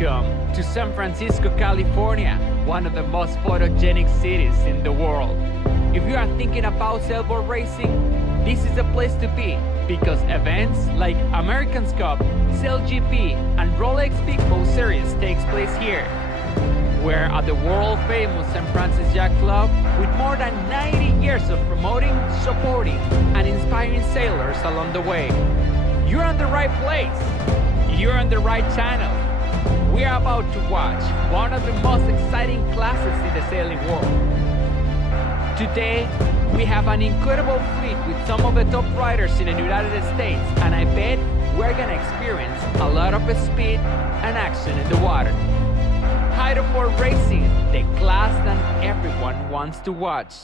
Welcome to San Francisco, California, one of the most photogenic cities in the world. If you are thinking about sailboat racing, this is the place to be because events like America's Cup, SailGP, and Rolex Big Boat Series takes place here. We're at the world-famous San Francisco Yacht Club with more than 90 years of promoting, supporting, and inspiring sailors along the way. You're in the right place. You're on the right channel. We are about to watch one of the most exciting classes in the sailing world. Today, we have an incredible fleet with some of the top riders in the United States, and I bet we're gonna experience a lot of speed and action in the water. Kitefoil Racing, the class that everyone wants to watch.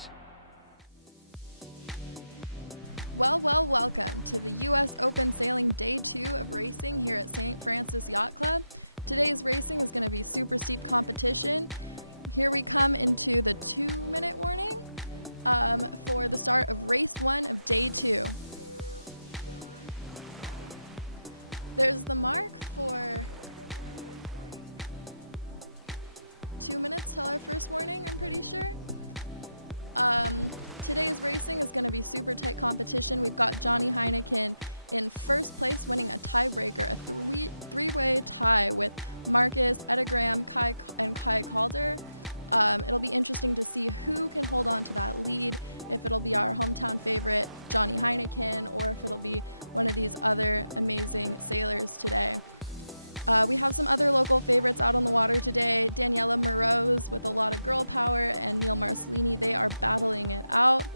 Welcome to the U.S. Open Sailing Day 2 of racing here at St. Francis Yacht Club. Today's racing is going to be super steep competition. Here we come into the 2-minute warning for the start of race 1 of day 2. There's the mark for 2 minutes till our first warning, I'm pretty sure. Today's racing is going to be super tight competition. We've got Johnny Heineken in first place, winning a tiebreaker, a three-way tie with Marcus, Edagram, Kai, and Kai Calder. It'll be interesting to see who can hold on to that lead, if it'll be our hometown favorite, Johnny Heineken, or if it'll be one of these other amazing sailors today. We have some other local favorites out on the water today. Daniela Moroz with a lot of girl power and Neil Marcelini, they are battling it out.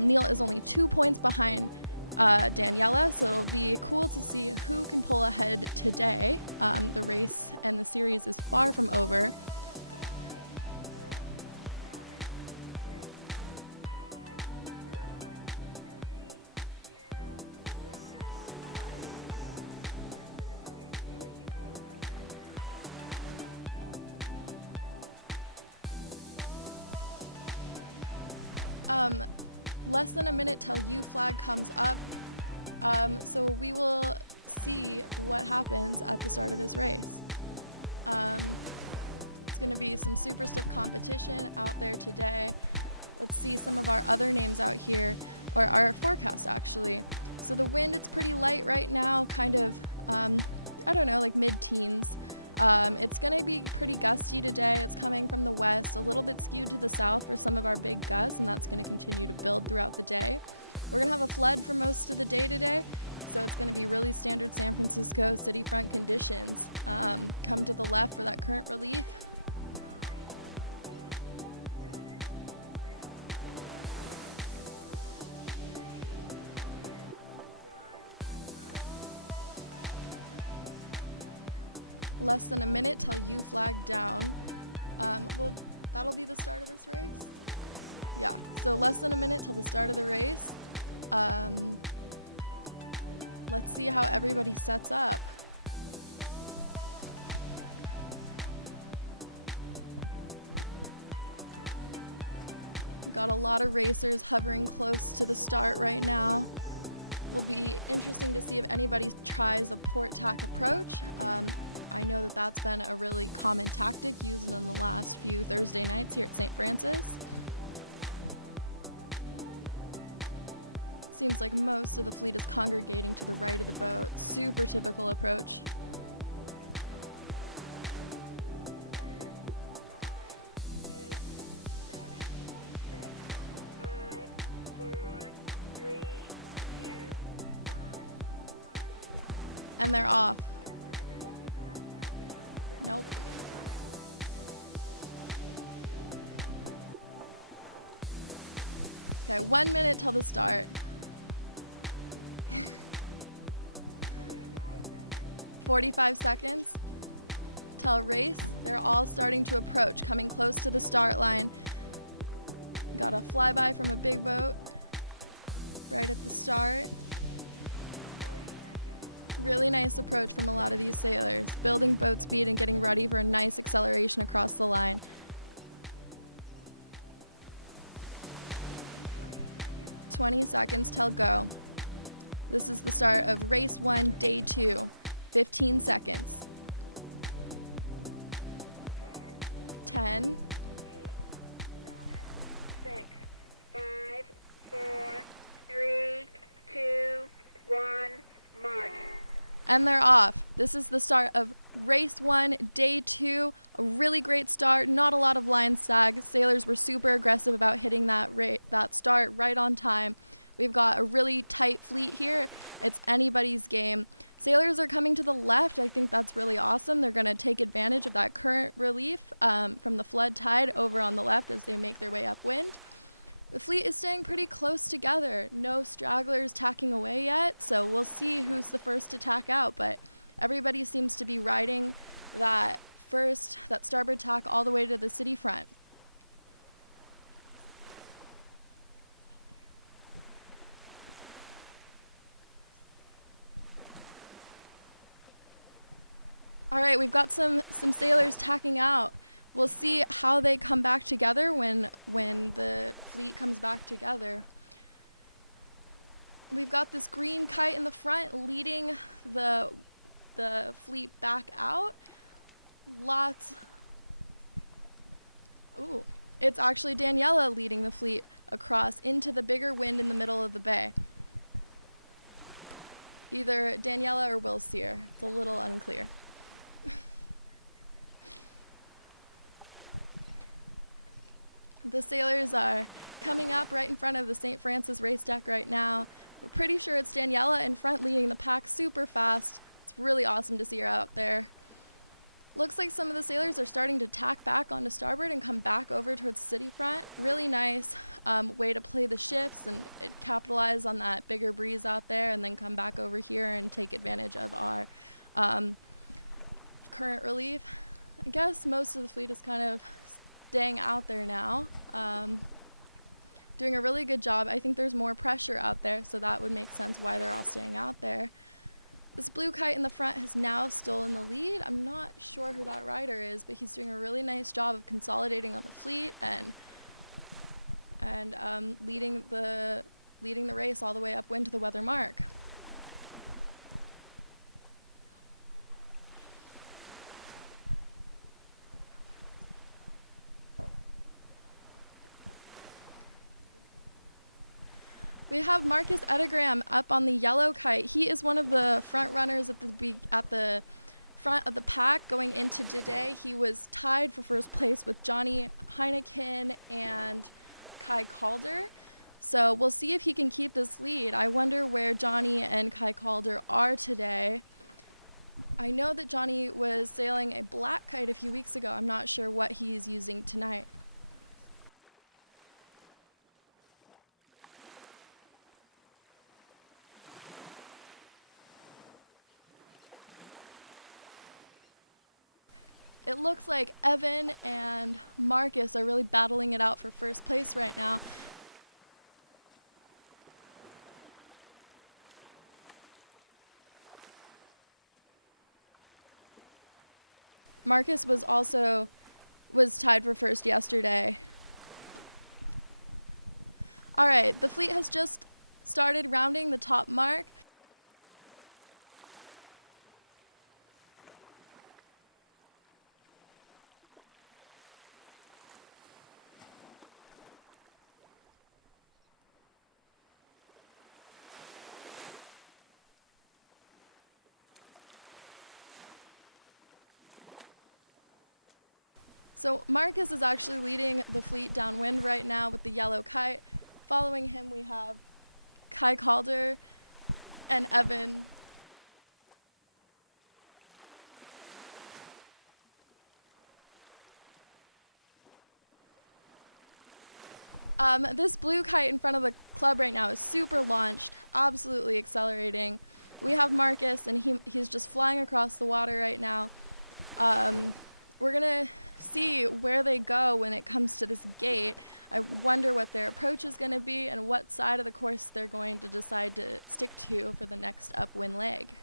Neil is only 2 points behind Daniela, so it'll be cool to see who can pull ahead today. The race and the series is far from over. Less than a minute till U flag comes up, so we will see what happens at the start of this race. It's going to be some super stiff competition out there today. Let's see some of our other names out here, or our forecast actually. So the wind, it's pretty light right now, kind of, I don't know, like mid-teens. It's going to be pretty gusty today. It's coming from the west, a little bit skewed to the south for some of our big gusts, and that's going to continue to build throughout the day. We're going to have a flood for most of the day today, so it's going to be really standard San Francisco city front conditions. Come to the left for that current relief. Less than a minute till U flag down. Well, that'll be the start of this race. Yeah, so less than a minute till the start of the race. Let's see how everybody sets up. We've got a lot of racers hovering close to the start right now. Will be interesting to see if anybody tries a port tack approach. I know that that's been a really common tactic used in the last few Thursday nights here at St. Francis. Seems like most of the fleet is congregating to the right of the boat. Super typical approach. And they're off. Nope. Okay, 1 minute till the start. 45 seconds till race. They're all starting to approach, coming close to the start line. Got a flyby from a big boat right at the start. Really nice approach from a lot of these sailors, building boat speed and getting ready for a nice acceleration across the line. 20 seconds till go. This is the start of race 1, day 2. 15 seconds. 10, 6, 5, 4, 3, 2, 1, march. and they're off. This is the start of race 1, day 2. A really great start, not a lot of line sag. Sailors were super aggressive about hitting that start right on time. We've got a really tight fleet here. It's anybody's game. Sailors are coming to the left. I think that's really awesome. They're going to take advantage of that current relief from the flood tide over on the left as they make their way upwind. The fleet is staying pretty close together. No stragglers tacking away yet, so we'll see who's the first to tack out, but everybody seems to be riding that starboard tack all the way to the city front. All right, we've got some sailors tacking out. We'll see how they come back together when the fleet comes back together. We've got this green kite in the front leading the fleet back out. It's actually Daniela leading the fleet across into the bigger wind in the middle of the bay. Either Daniela or Will Sear. It's a little unclear. The sailors are coming up right in front of the St. Francis race deck right now. We're pretty sure it's Daniela in front leading the pack super fast. It's really awesome to see her out there. Looks like some of the sailors are starting to tack back onto starboard and come back over towards the city front. Really nice way to play the shifts and capitalize on that bigger breeze out there and then come back over here and take advantage of our current relief. I guess most of the fleet is kind of staying out there now, doing a really good job. I think there's more pressure out there, so that would make sense why they're all staying out there. This blue kite in the front has now stolen the lead. I'm not sure who that rider is, but he's doing a really nice job of consolidating on the fleet and leading the race all the way upwind to the weather mark. We have Marcus Edegram up on the yellow kite. He is one of the front runners at the front of the pack going into today. He was tied for first place with Johnny Heineken and Kai Calder. So we'll see if he can keep this lead. I wonder where Johnny and Kai Calder are today. I know that Johnny was sailing a black kite a few weeks ago. I'm not sure what he's using tonight. It looks like Evan and Marcus are really battling it out for first place right now. Marcus was tied for first yesterday. All right, the fleet has just started rounding the top mark. So Marcus is actually leading the fleet downwind right now with the yellow kite. Following him, we have Kai Calder and Evan. This blue kite in front of the club right now is super launched, absolutely accelerating. We have Marcus, and he's just flying across the water right now. We're going to see where they go when it comes to this gate. I wonder what their approach is going to be and what side of the course they're going to decide to stick to for the next upwind leg.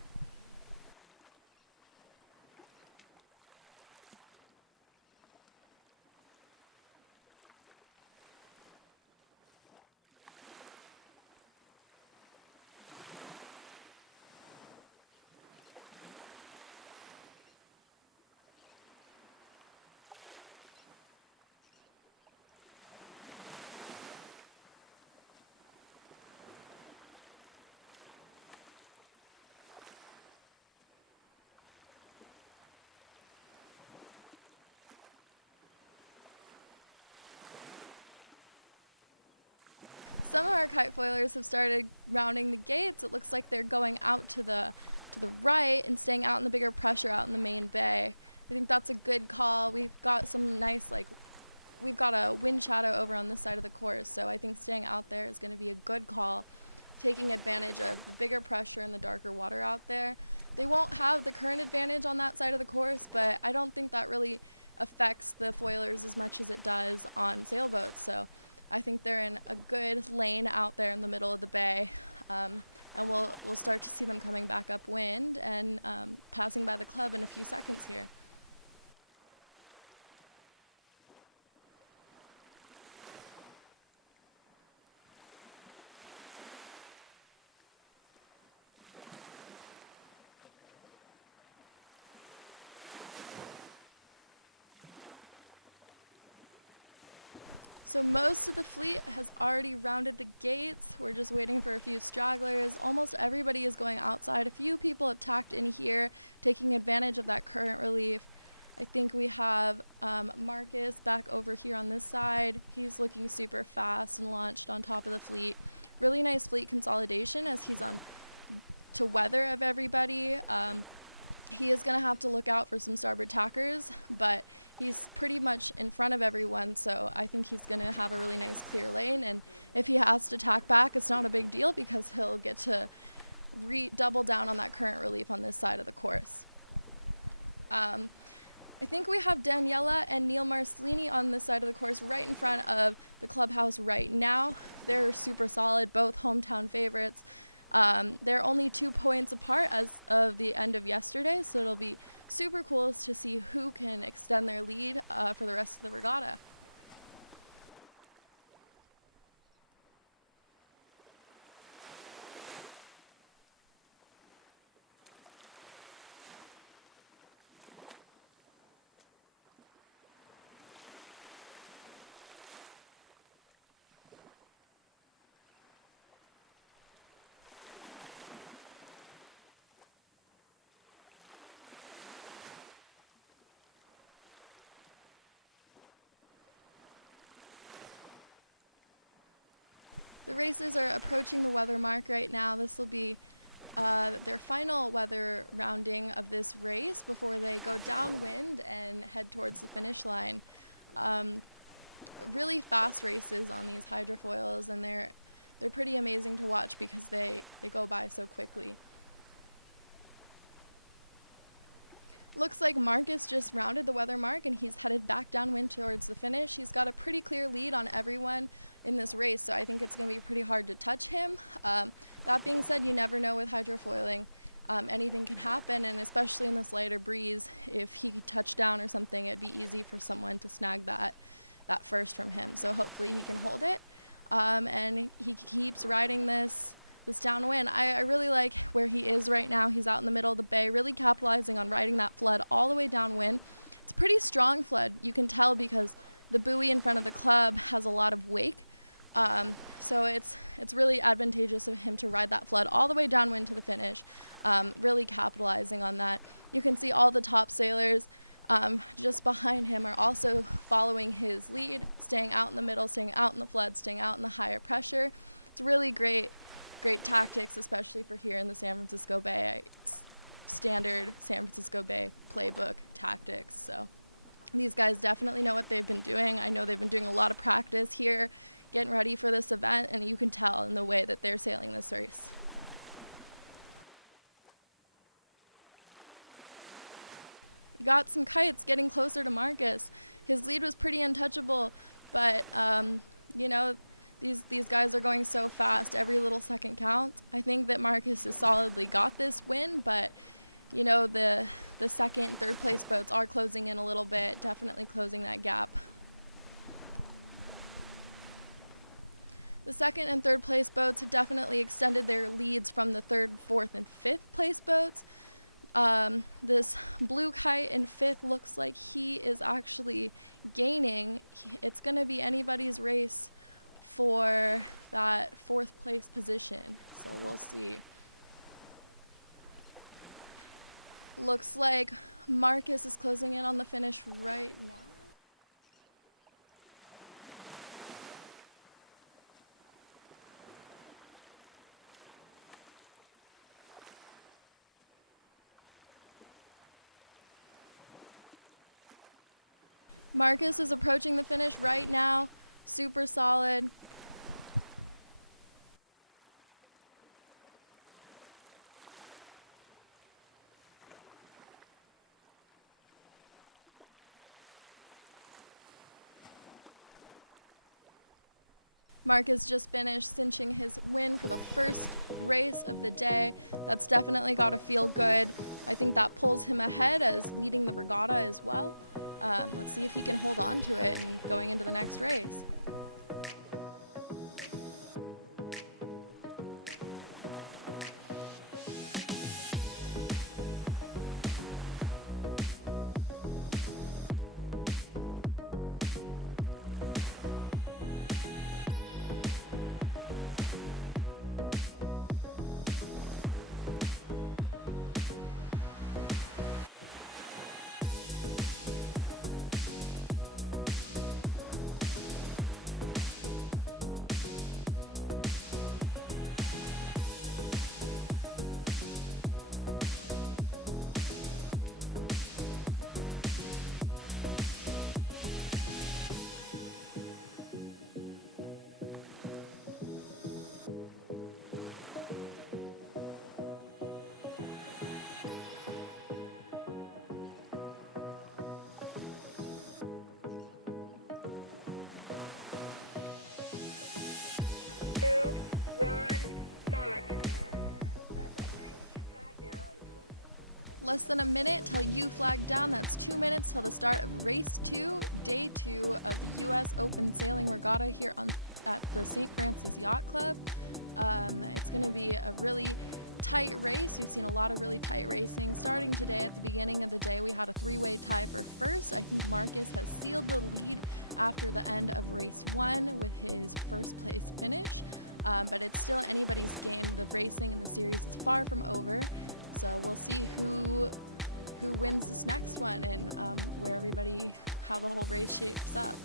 some of our kite foilers have started rounding the gates. It looks like they're going out to the right and staying out in the bigger pressure out in the main bay. I think that's a good call. We've got some nice, we've got a wind shadow over on this side of the course, so I think staying out there is going to be a good call, taking advantage of the bigger pressure and the darker water out there. They won't have the current advantage on that side of the course, but I don't think that really affects the foilers as much as it does on sailboats. So I think they're in a good lane out there in the middle of the bay. And we'll start to see them coming back upwind and passing by the club in a few seconds here. So most of the fleet has already rounded the gates. We're just waiting for a few stragglers. Almost everybody is going outside. A few people have tacked in here, taking advantage of that current relief. I think we have Marcus back over here on this side. He's looking super fast and launched on top of the fleet. Really nice fleet consolidation as he's on to weather of everybody. He is going to have to look out for some starboard tackers, but he's pretty much in front of everyone, so I think he's going to have a really nice clear lane. And if he has to tack back, it's not a big deal because he'll get to double down on that current relief on this side of the course. I think we have Daniela and Neil Marcelini on this side of the course right in front of the clubhouse right now. They're super solid, both hometown favorites. They're only 2 points apart as of the end of yesterday, so it'll be super cool to see who can extend their lead for the rest of the regatta. The racers are approaching the weather mark right now. This will be their final weather rounding of this race before they go downwind and head towards the finish line. Really fast races on these hydrofoils, and they're pretty amazing to watch because they go by so quickly. Looks like Marcus just rounded the weather mark and he's headed back downwind towards the finish. He's got a pretty clear lead on everyone in this race, so I think it's going to be pretty hard to touch him. That being said, you never know with hydrofoiling. Anything can happen, and especially in this lighter breeze, if he touched down or something, it'd be easy for someone to snag that first from him. So hopefully he can hold it, and he keeps riding this downwind. I really like where he is right now. He's out in the middle of the bay, really capitalizing on riding that flood all the way downwind. It's a pretty strong flood. You can tell because the buoy in front of the club has a lot of wake. So it's really advantageous of him to ride that flood all the way downwind to the finish, really capitalizing on that. You can see all the top sailors just behind him are also following his lead, staying out in the middle, staying out in the flood, staying out in the higher pressure. It's really great tactics, especially for here in the San Francisco Bay. It's standard San Francisco Bay playbook tactics. So these guys definitely know what they've been doing. I know they've been doing a lot of practice here, getting ready for this event, and you can tell in the way that they're sailing this race. Got some kites getting closer to Marcus. His lead was pretty untouchable, but these guys are going so fast. Every little second counts. I think that Marcus has solidly got this win, but the second, third place boats are closing in a little bit, definitely closing that gap. The second and third place boats have definitely extended their leads from the third, fourth, and fifth place boats. This blue kite in fifth looks like he is actually gaining. It's going to be anybody's race for that fourth place position, so we'll see. Looks like Marcus is closing in on the finish right now. Marcus is approaching the finish right now. Super solid. Marcus just finished cinching his win for the first race of the day. That's definitely got to feel good. I think that pulls him ahead as leading the regatta as well. Let's see if he can hold on to it and going into the next race. Less than a minute till you flag down. That's 2 minutes till the start of race 2, day 2 of the U.S. Open Sailing Regatta here at the St. Francis Yacht Club. It's going to be a really tight race. We've seen a lot of really tight racing. Starting today at the beginning of the day, we had a 3-way tie for first. I think Marcus has sealed the lead after the end of race 1 with his first place finish. But it's still anybody's game. The racing in the series is far from over. So we'll see who wins this next one and how the whole race shapes up.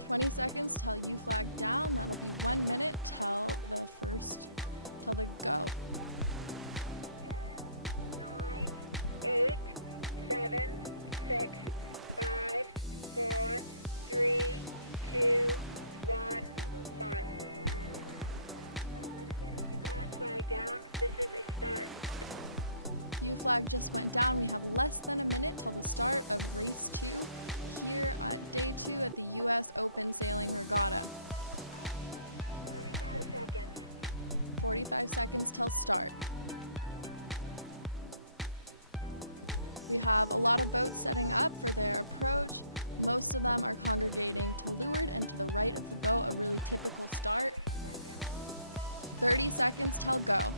20 seconds till you flag down. That'll be 1 minute till the go. 9, 8, 7, 6, 5, 4, 3, 2, 1, mark. Flag down. This is a start. U flag just went down. We have less than a minute till the start of race 2 here at day 2 at the U.S. Open Sailing Regatta. 45 seconds. 45 seconds till start. We have a lot of boats setting up for their approach. Most of them are congregating to leeward and to the right of the boat, a really typical start. 30 seconds till go.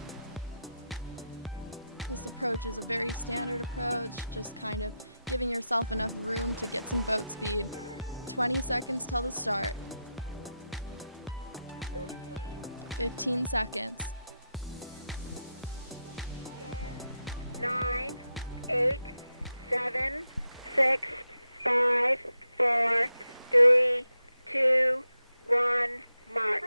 This approach is a very standard approach, just kind of giving yourself enough room to get some boat speed. 20 seconds till the start. 15 seconds. 9, 8, 7, 6, 5, 4, 3, 2, 1, mark.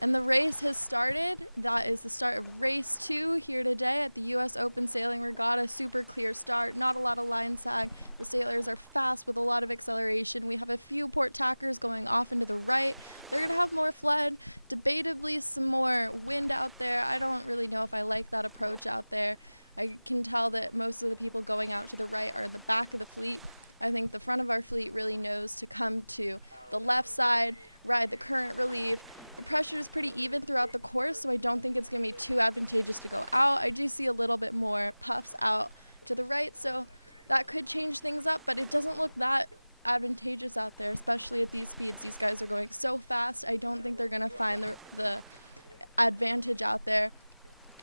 And the race has started. That is the start of race 2 here today at the U.S. Open Sailing Regatta. Super clear start, not a lot of line sag. The sailors are fast with a lot of acceleration. We have a few port tackers going off into the right. They're going to have more flood, debatably some more wind out there. I don't really know if I like that approach out there. I can tell that most of the people going out to the right are in the back of the fleet. I think the front of our fleet really knows to come to the left side, ride the current relief. The pressure is pretty even throughout the course, so I don't think it's going to be too advantageous to go out. I do see a little bit more puffs out to the right, so that could change things up, but it doesn't look that advantageous out there, especially at these speeds. These guys are going so fast, I don't think they're going to find the advantage out there.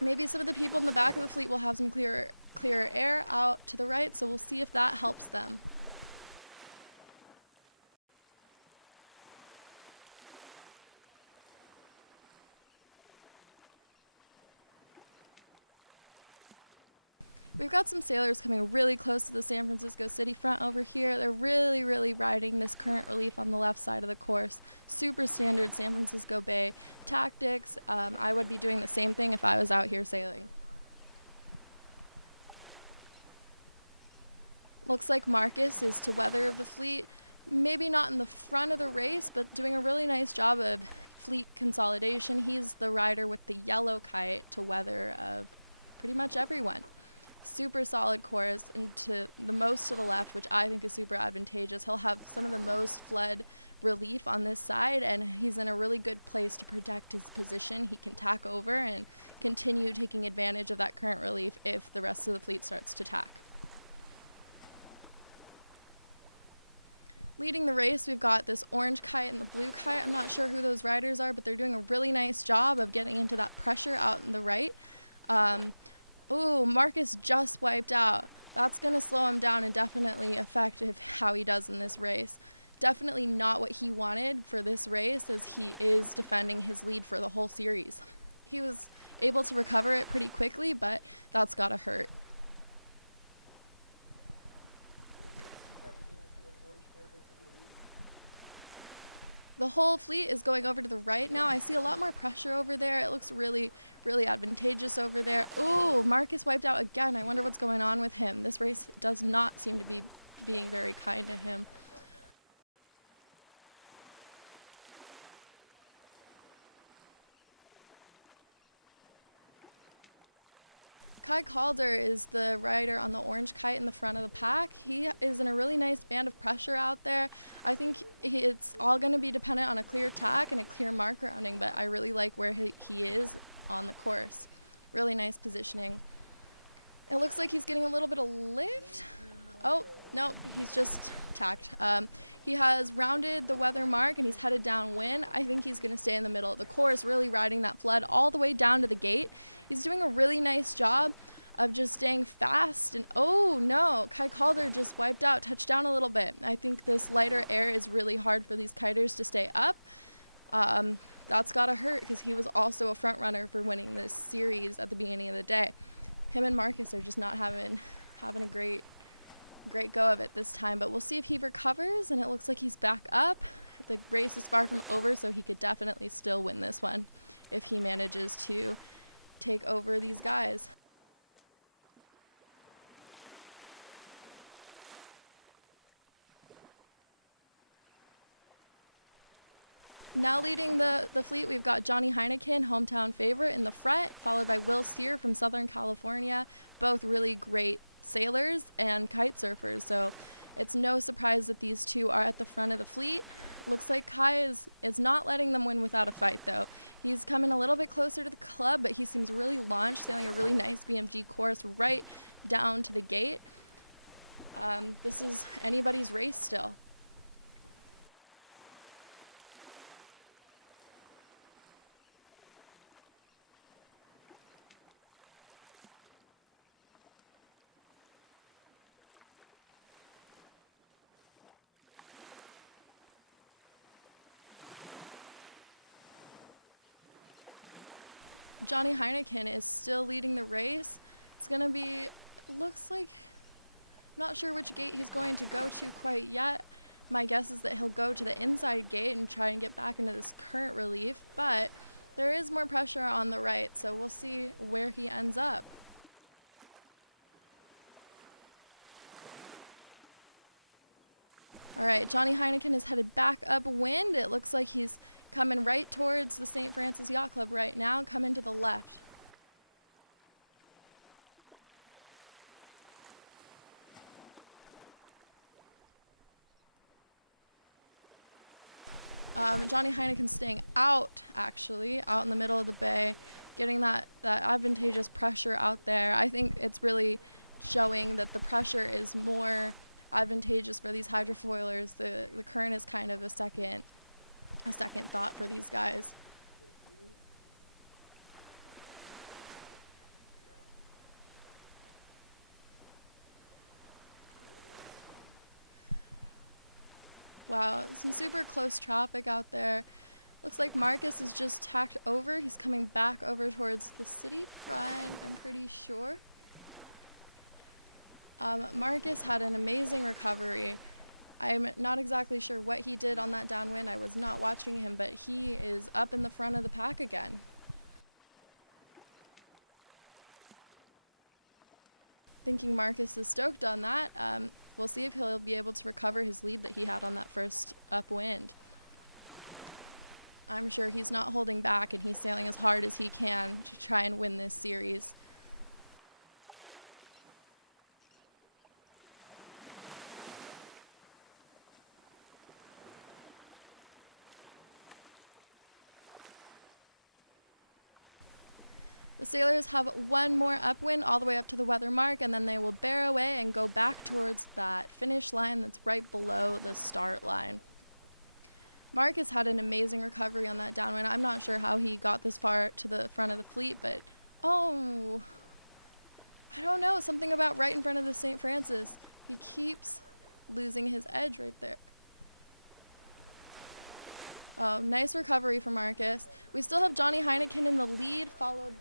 Maybe some of the people in the back of the fleet will have some clearer air out to the right, so we'll see if that helps them. We've got some sailors coming really close to the San Francisco City front over here. They're really, really riding this current relief on the left side of the course. Super standard San Francisco Bay tactics. I would be doing the same thing if I was out here sailing. Looks like Marcus is to weather of the fleet, maybe not in the front of the race, but doing a really nice job of fleet consolidation. He's the rider with the yellow kite to weather of pretty much everyone. Super solid course, and to the most to the left, which I think is super advantageous. He'll have some of the most flood relief on this side, and he's in a really good place to protect his position. He can tack over and continue taking advantage of that current relief if the rest of the fleet starts to tack. Leading the race, we've got this orange kite and the blue kite. I'm not sure who those riders are, but they're doing a really nice job of getting into that pressure out in the right. Ooh, Marcus just wiped out. That's going to slow him down and definitely affect how he does in this race. Definitely not what he wanted for this race, as he is defending his lead for the whole series. He was able to recover it pretty quickly, but that's got to hurt. The whole fleet is going over to the right now. I see a lot more pressure over there. It looks really, really advantageous over there. Ooh, Marcus wiped out again. I wonder what's going on with him. This race does not seem to be being very kind to him. Kite Calder is the rider on the orange kite in the front of the pack. He is in a really nice band of pressure out there. I think it's all going to be dependent on a clear tack and a clear mark rounding, but I really like where he is on the course. Really nice positioning. It looks like he's getting a little bit of lift. Oh, no, he's just tacked. He has rounded the weather mark and he's headed downwind. I think he's going to stay in the middle of the course, really riding that flood all the way down to the gate. He's doing a really nice job of just staying fast. And oh no, Kite Calder just wiped out, touched down a little bit. I think this lighter air is really hard for these kiters to stay up. That's got to hurt because he was also a front runner for winning this series at the beginning of the day. Him and Marcus are just not having a great go of it this time, but we'll see if he recovers, and it looks like he's back up. The race is far from over, so he could definitely still win this one if he manages to take over these guys. Now leading the fleet, we've got Johnny Heineken, hometown favorite, in the front, followed by Will Steer from Southern California, both really great sailors and kite surfers, so it's no surprise that these two are at the front of the fleet. Looks like Kai is not letting them win without a fight, though. He's coming a little bit closer to the club, but he seems really launched, sailing a really nice BMG course right down to the gate. This is anybody's race still. Johnny Heineken is still leading the race. It's going to be, looks like, I'm not sure which gate he's going to go to quite yet. My guess is that he'll go to the inside gate and try and get back into this current relief, but there is more pressure on the right, so we'll see where he ends up. All right, Johnny Heineken is headed back upwind. It looks like he's coming right towards the St. Francis Yacht Club right now, coming to the left. Johnny Heineken staying out, actually, out in the middle of the bay, getting that advantageous pressure out there. I think it's really showing that the pressure is more advantageous for these hydrofoilers. The current is kind of a second thought for these guys. Wow, some super close traffic out there. Looks like Marcus is just tacked over. He's coming back over towards the city front, I'm pretty sure. Marcus had an amazing recovery. I'm not exactly sure what he did on that downwind. I was not watching him, but he is up in the front of the pack again. Thinking Marcus is stoked on that. We'll see if he'll be able to recover his lead that he had on that first upwind. I'm sure he's not holding back, and he's sailing as hard as he can to try and win this series. The sailors have one more upwind all the way up to the weather mark, and then they will bear away and go back towards that finish line that's right below the start line. Mark has had an amazing recovery on that downwind. I'm not sure how he got this far to the front of the fleet, but I don't know, something about right in front of the St. Francis. He keeps losing his edge right there. Oh, nice recovery for Marcus. We still have Johnny Heineken in the lead, followed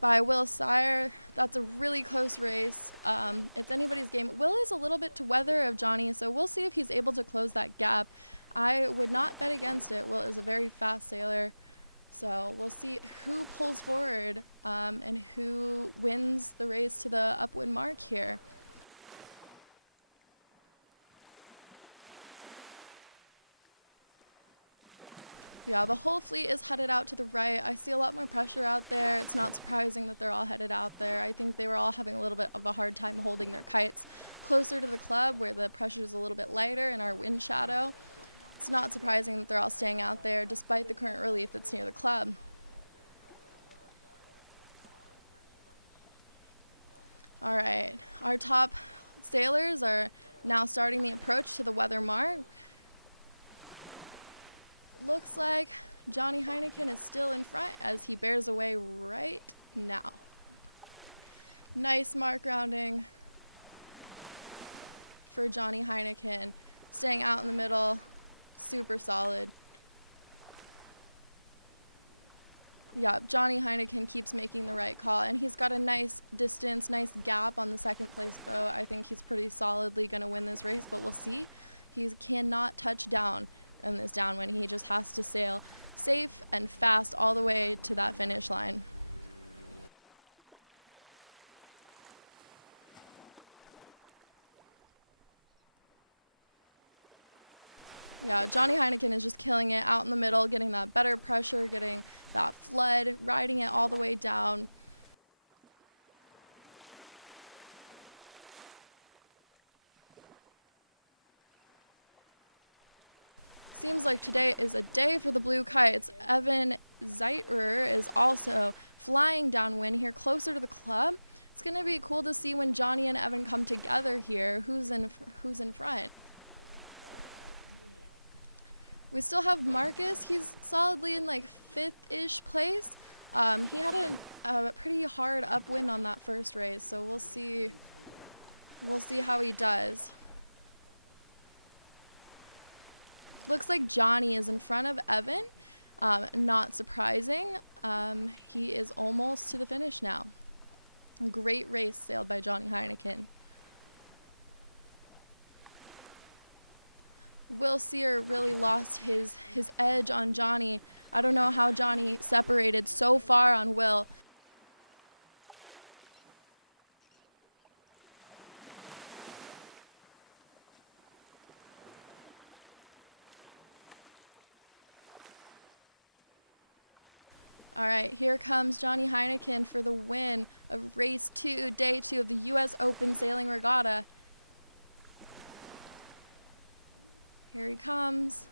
by Will Sire. That's a really close race. It's anybody's game. Will is a little bit to weather of Johnny, so we'll see if he's able to close that gap. I would not bet against it. Will is a very fast sailor, so we'll see who pulls forward and who wins the race to the upwind mark here. Yeah, the whole fleet is headed out to the right. I see a lot more pressure out there. It's not surprising that they're all headed out there. I think they were all having a little bit of a hard time holding their kites closer to the club where the pressure is a little bit lighter in our wind shadow. It's not surprising that they're all staying out there despite the current relief that's near the club. All right, our top sailors are now starting the approach to the weather mark. Looks like Johnny Heineken is still in front as he bears away right now. Nice mark rounding for Johnny Heineken. Staying out in the middle, super solid. Yeah, Johnny Heineken keeps making the right call, and he's got a nice distance, nice gap on the second place boat. I think he's pretty solidly going to win this race, but we'll see. He cannot touch down in this downwind. He just has to sail safe and fast all the way to that finish line. Yeah, Johnny Heineken is just killing it out in the middle, getting that better pressure, getting that flood, riding it all the way down. Seems like today is a day for the blue kites. Evan Zeitrer is also flying downwind here closer to the club. It's going to be cool to see when Johnny and Evan come together here, who's in front. We still have Marcus. He's solidly in like 5th-ish place. He had a pretty hard upwind on that first race, so we'll see how he does. Looks like Johnny is in front of Evan. Not surprising. He is almost to the finish now. Great race sailed by Johnny Heineken. Will Sear really lost his edge on Johnny. I don't know how Johnny separated so far on Will. All right, here comes Johnny Heineken for the win of Race 2, Day 2 of the U.S. Open Sailing Regatta. Here he comes.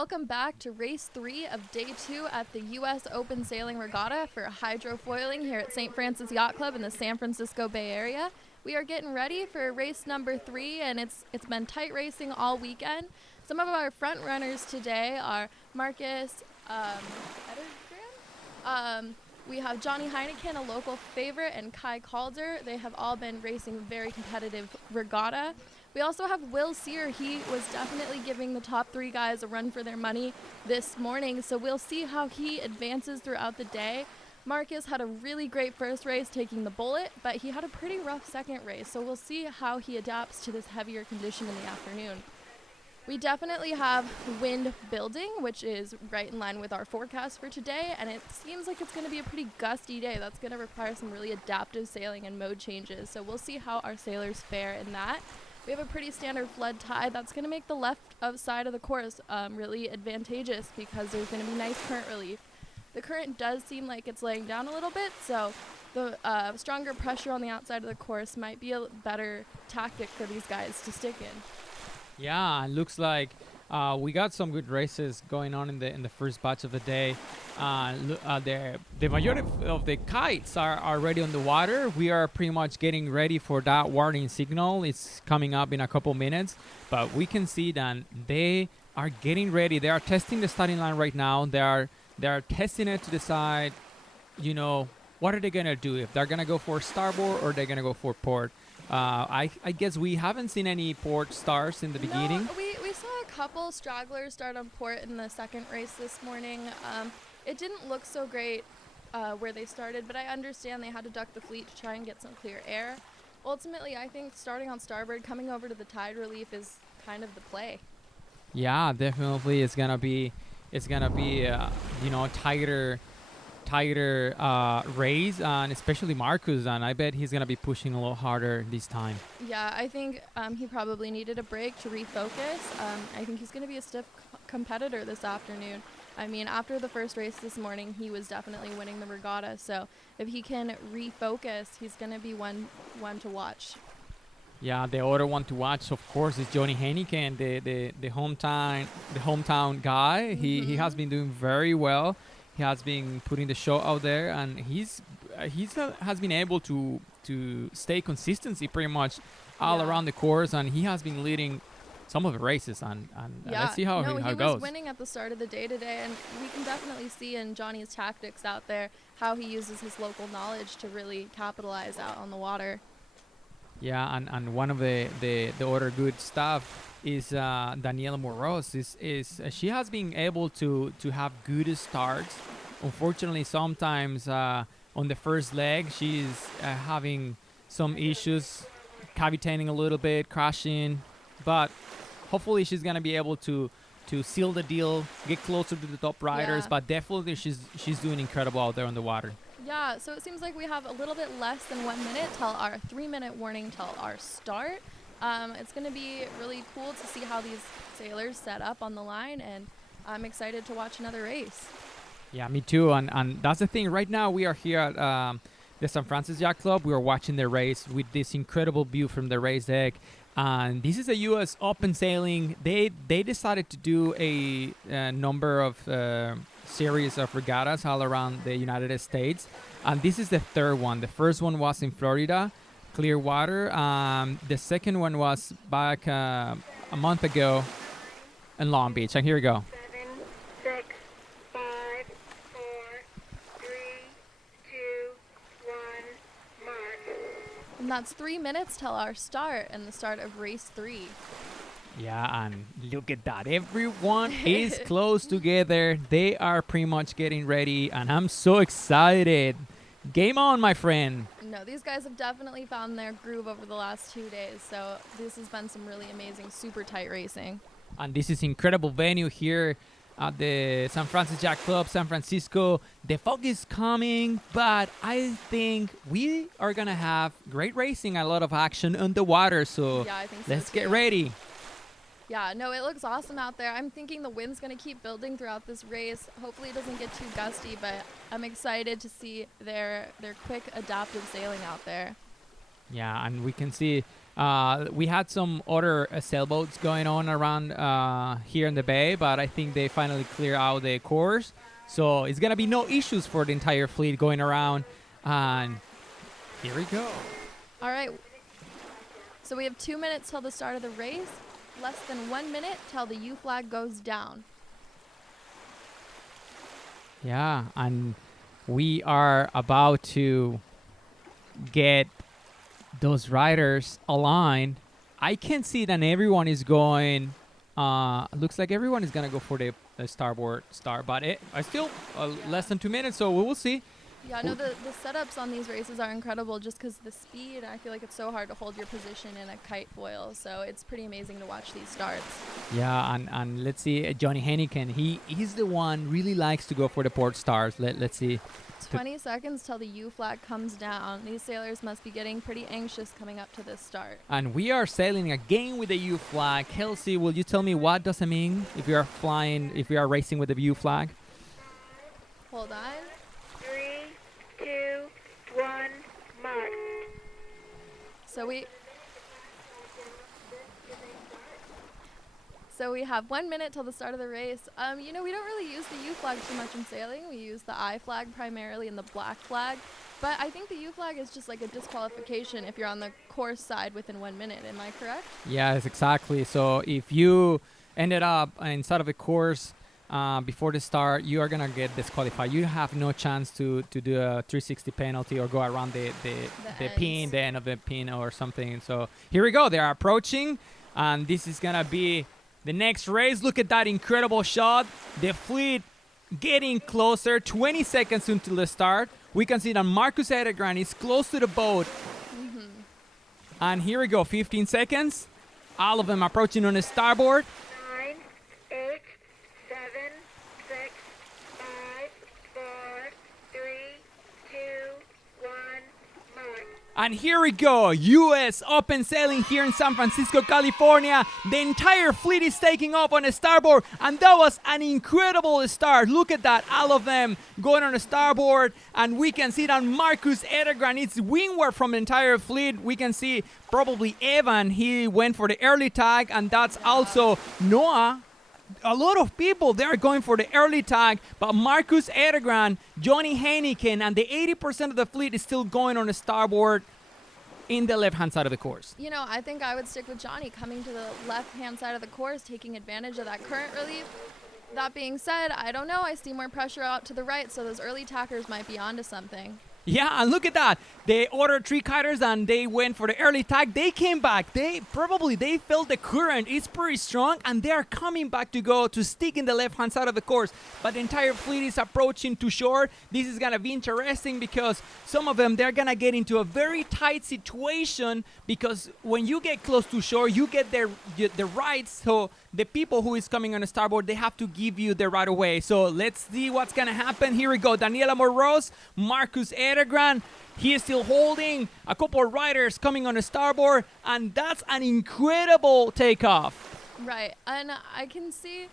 Welcome back to race 3 of day 2 at the U.S. Open Sailing Regatta for hydrofoiling here at St. Francis Yacht Club in the San Francisco Bay Area. We are getting ready for race number 3, and it's been tight racing all weekend. Some of our front runners today are Marcus Edergram. We have Johnny Heineken, a local favorite, and Kai Calder. They have all been racing very competitive regatta. We also have Will Sear. He was definitely giving the top 3 guys a run for their money this morning, so we'll see how he advances throughout the day. Marcus had a really great first race taking the bullet, but he had a pretty rough second race, so we'll see how he adapts to this heavier condition in the afternoon. We definitely have wind building, which is right in line with our forecast for today, and it seems like it's going to be a pretty gusty day. That's going to require some really adaptive sailing and mode changes, so we'll see how our sailors fare in that. We have a pretty standard flood tide that's going to make the left side of the course really advantageous because there's going to be nice current relief. The current does seem like it's laying down a little bit, so the stronger pressure on the outside of the course might be a better tactic for these guys to stick in. Yeah, it looks like we got some good races going on in the first batch of the day. The majority of the kites are already on the water. We are pretty much getting ready for that warning signal. It's coming up in a couple minutes, but we can see that they are getting ready. They are testing the starting line right now. They are testing it to decide, what are they gonna do, if they're gonna go for starboard or they're gonna go for port. I guess we haven't seen any port stars in the beginning. No, we saw a couple stragglers start on port in the second race this morning. It didn't look so great where they started, but I understand they had to duck the fleet to try and get some clear air. Ultimately, I think starting on starboard, coming over to the tide relief is kind of the play. Yeah, definitely. It's gonna be tighter race, and especially Marcus, and I bet he's gonna be pushing a little harder this time. Yeah, I think he probably needed a break to refocus. I think he's going to be a stiff competitor this afternoon. I mean, after the first race this morning, he was definitely winning the regatta, so if he can refocus, he's going to be one to watch. Yeah, the other one to watch, of course, is Johnny Heineken, the hometown guy. Mm-hmm. He has been doing very well. He has been putting the show out there, and he's has been able to stay consistency pretty much all around the course, and he has been leading some of the races. And let's see how it he goes. was winning at the start of the day today, and we can definitely see in Johnny's tactics out there how he uses his local knowledge to really capitalize out on the water. Yeah, and one of the other good stuff is Daniela Moros. She has been able to have good starts. Unfortunately, sometimes on the first leg, she's having some issues, cavitating a little bit, crashing, but hopefully she's gonna be able to seal the deal, get closer to the top riders. Yeah. But definitely she's doing incredible out there on the water. Yeah, so it seems like we have a little bit less than 1 minute till our 3-minute warning till our start. It's going to be really cool to see how these sailors set up on the line, and I'm excited to watch another race. Yeah, me too. And that's the thing. Right now we are here at the San Francisco Yacht Club. We are watching the race with this incredible view from the race deck. And this is a U.S. Open Sailing. They decided to do a number of series of regattas all around the United States. And this is the third one. The first one was in Florida, Clearwater. The second one was back a month ago in Long Beach. And here we go. 7, 6, 5, 4, 3, 2, 1, mark. And that's 3 minutes till our start and the start of race 3. Yeah, and look at that. Everyone is close together. They are pretty much getting ready, and I'm so excited. Game on, my friend. No, these guys have definitely found their groove over the last 2 days, so this has been some really amazing, super tight racing. And this is incredible venue here at the San Francisco Yacht Club, San Francisco. The fog is coming, but I think we are going to have great racing, a lot of action on the water, so Yeah, I think so let's too. get ready. Yeah, no, it looks awesome out there. I'm thinking the wind's going to keep building throughout this race. Hopefully it doesn't get too gusty, but I'm excited to see their quick adaptive sailing out there. Yeah, and we can see We had some other sailboats going on around here in the bay, but I think they finally clear out the course. So it's going to be no issues for the entire fleet going around. And here we go. All right. So we have 2 minutes till the start of the race. Less than 1 minute till the U flag goes down. Yeah, and we are about to get those riders aligned. I can see that everyone is going. Looks like everyone is gonna go for the starboard star, but I still less than 2 minutes, so we will see. Yeah, no, the setups on these races are incredible just because the speed. I feel like it's so hard to hold your position in a kite foil, so it's pretty amazing to watch these starts. Yeah, and let's see, Johnny Henneken, he's the one really likes to go for the port stars. Let's see. 20 seconds till the U flag comes down. These sailors must be getting pretty anxious coming up to this start. And we are sailing again with the U flag. Kelsey, will you tell me what does it mean if we are racing with the U flag? Hold on. 3, 2, 1, mark. So we have 1 minute till the start of the race. We don't really use the U flag too much in sailing. We use the I flag primarily and the black flag. But I think the U flag is just like a disqualification if you're on the course side within 1 minute. Am I correct? Yes, exactly. So if you ended up inside of the course before the start, you are going to get disqualified. You have no chance to do a 360 penalty or go around the pin, the end of the pin or something. So here we go. They are approaching, and this is going to be the next race. Look at that incredible shot. The fleet getting closer. 20 seconds until the start. We can see that Marcus Edegran is close to the boat. Mm-hmm. And here we go. 15 seconds. All of them approaching on the starboard. 9, 8, 7, 6, 5, 4, 3, 2, 1, mark. And here we go, U.S. Open sailing here in San Francisco, California. The entire fleet is taking off on the starboard, and that was an incredible start. Look at that, all of them going on the starboard, and we can see that Marcus Edegran is windward from the entire fleet. We can see probably Evan, he went for the early tag, and that's also Noah. A lot of people, they are going for the early tag, but Marcus Edegran, Johnny Henneken, and the 80% of the fleet is still going on the starboard in the left-hand side of the course. I think I would stick with Johnny coming to the left-hand side of the course, taking advantage of that current relief. That being said, I don't know. I see more pressure out to the right, so those early tackers might be onto something. Yeah, and look at that. They ordered 3 kiters and they went for the early tag. They came back. They felt the current. It's pretty strong, and they are coming back to go to stick in the left-hand side of the course. But the entire fleet is approaching to shore. This is going to be interesting because some of them, they're going to get into a very tight situation because when you get close to shore, you get the rights. So the people who is coming on the starboard, they have to give you the right away. So let's see what's going to happen. Here we go. Daniela Moros, Marcus Edegran. He is still holding a couple of riders coming on the starboard, and that's an incredible takeoff. Right, and I can see,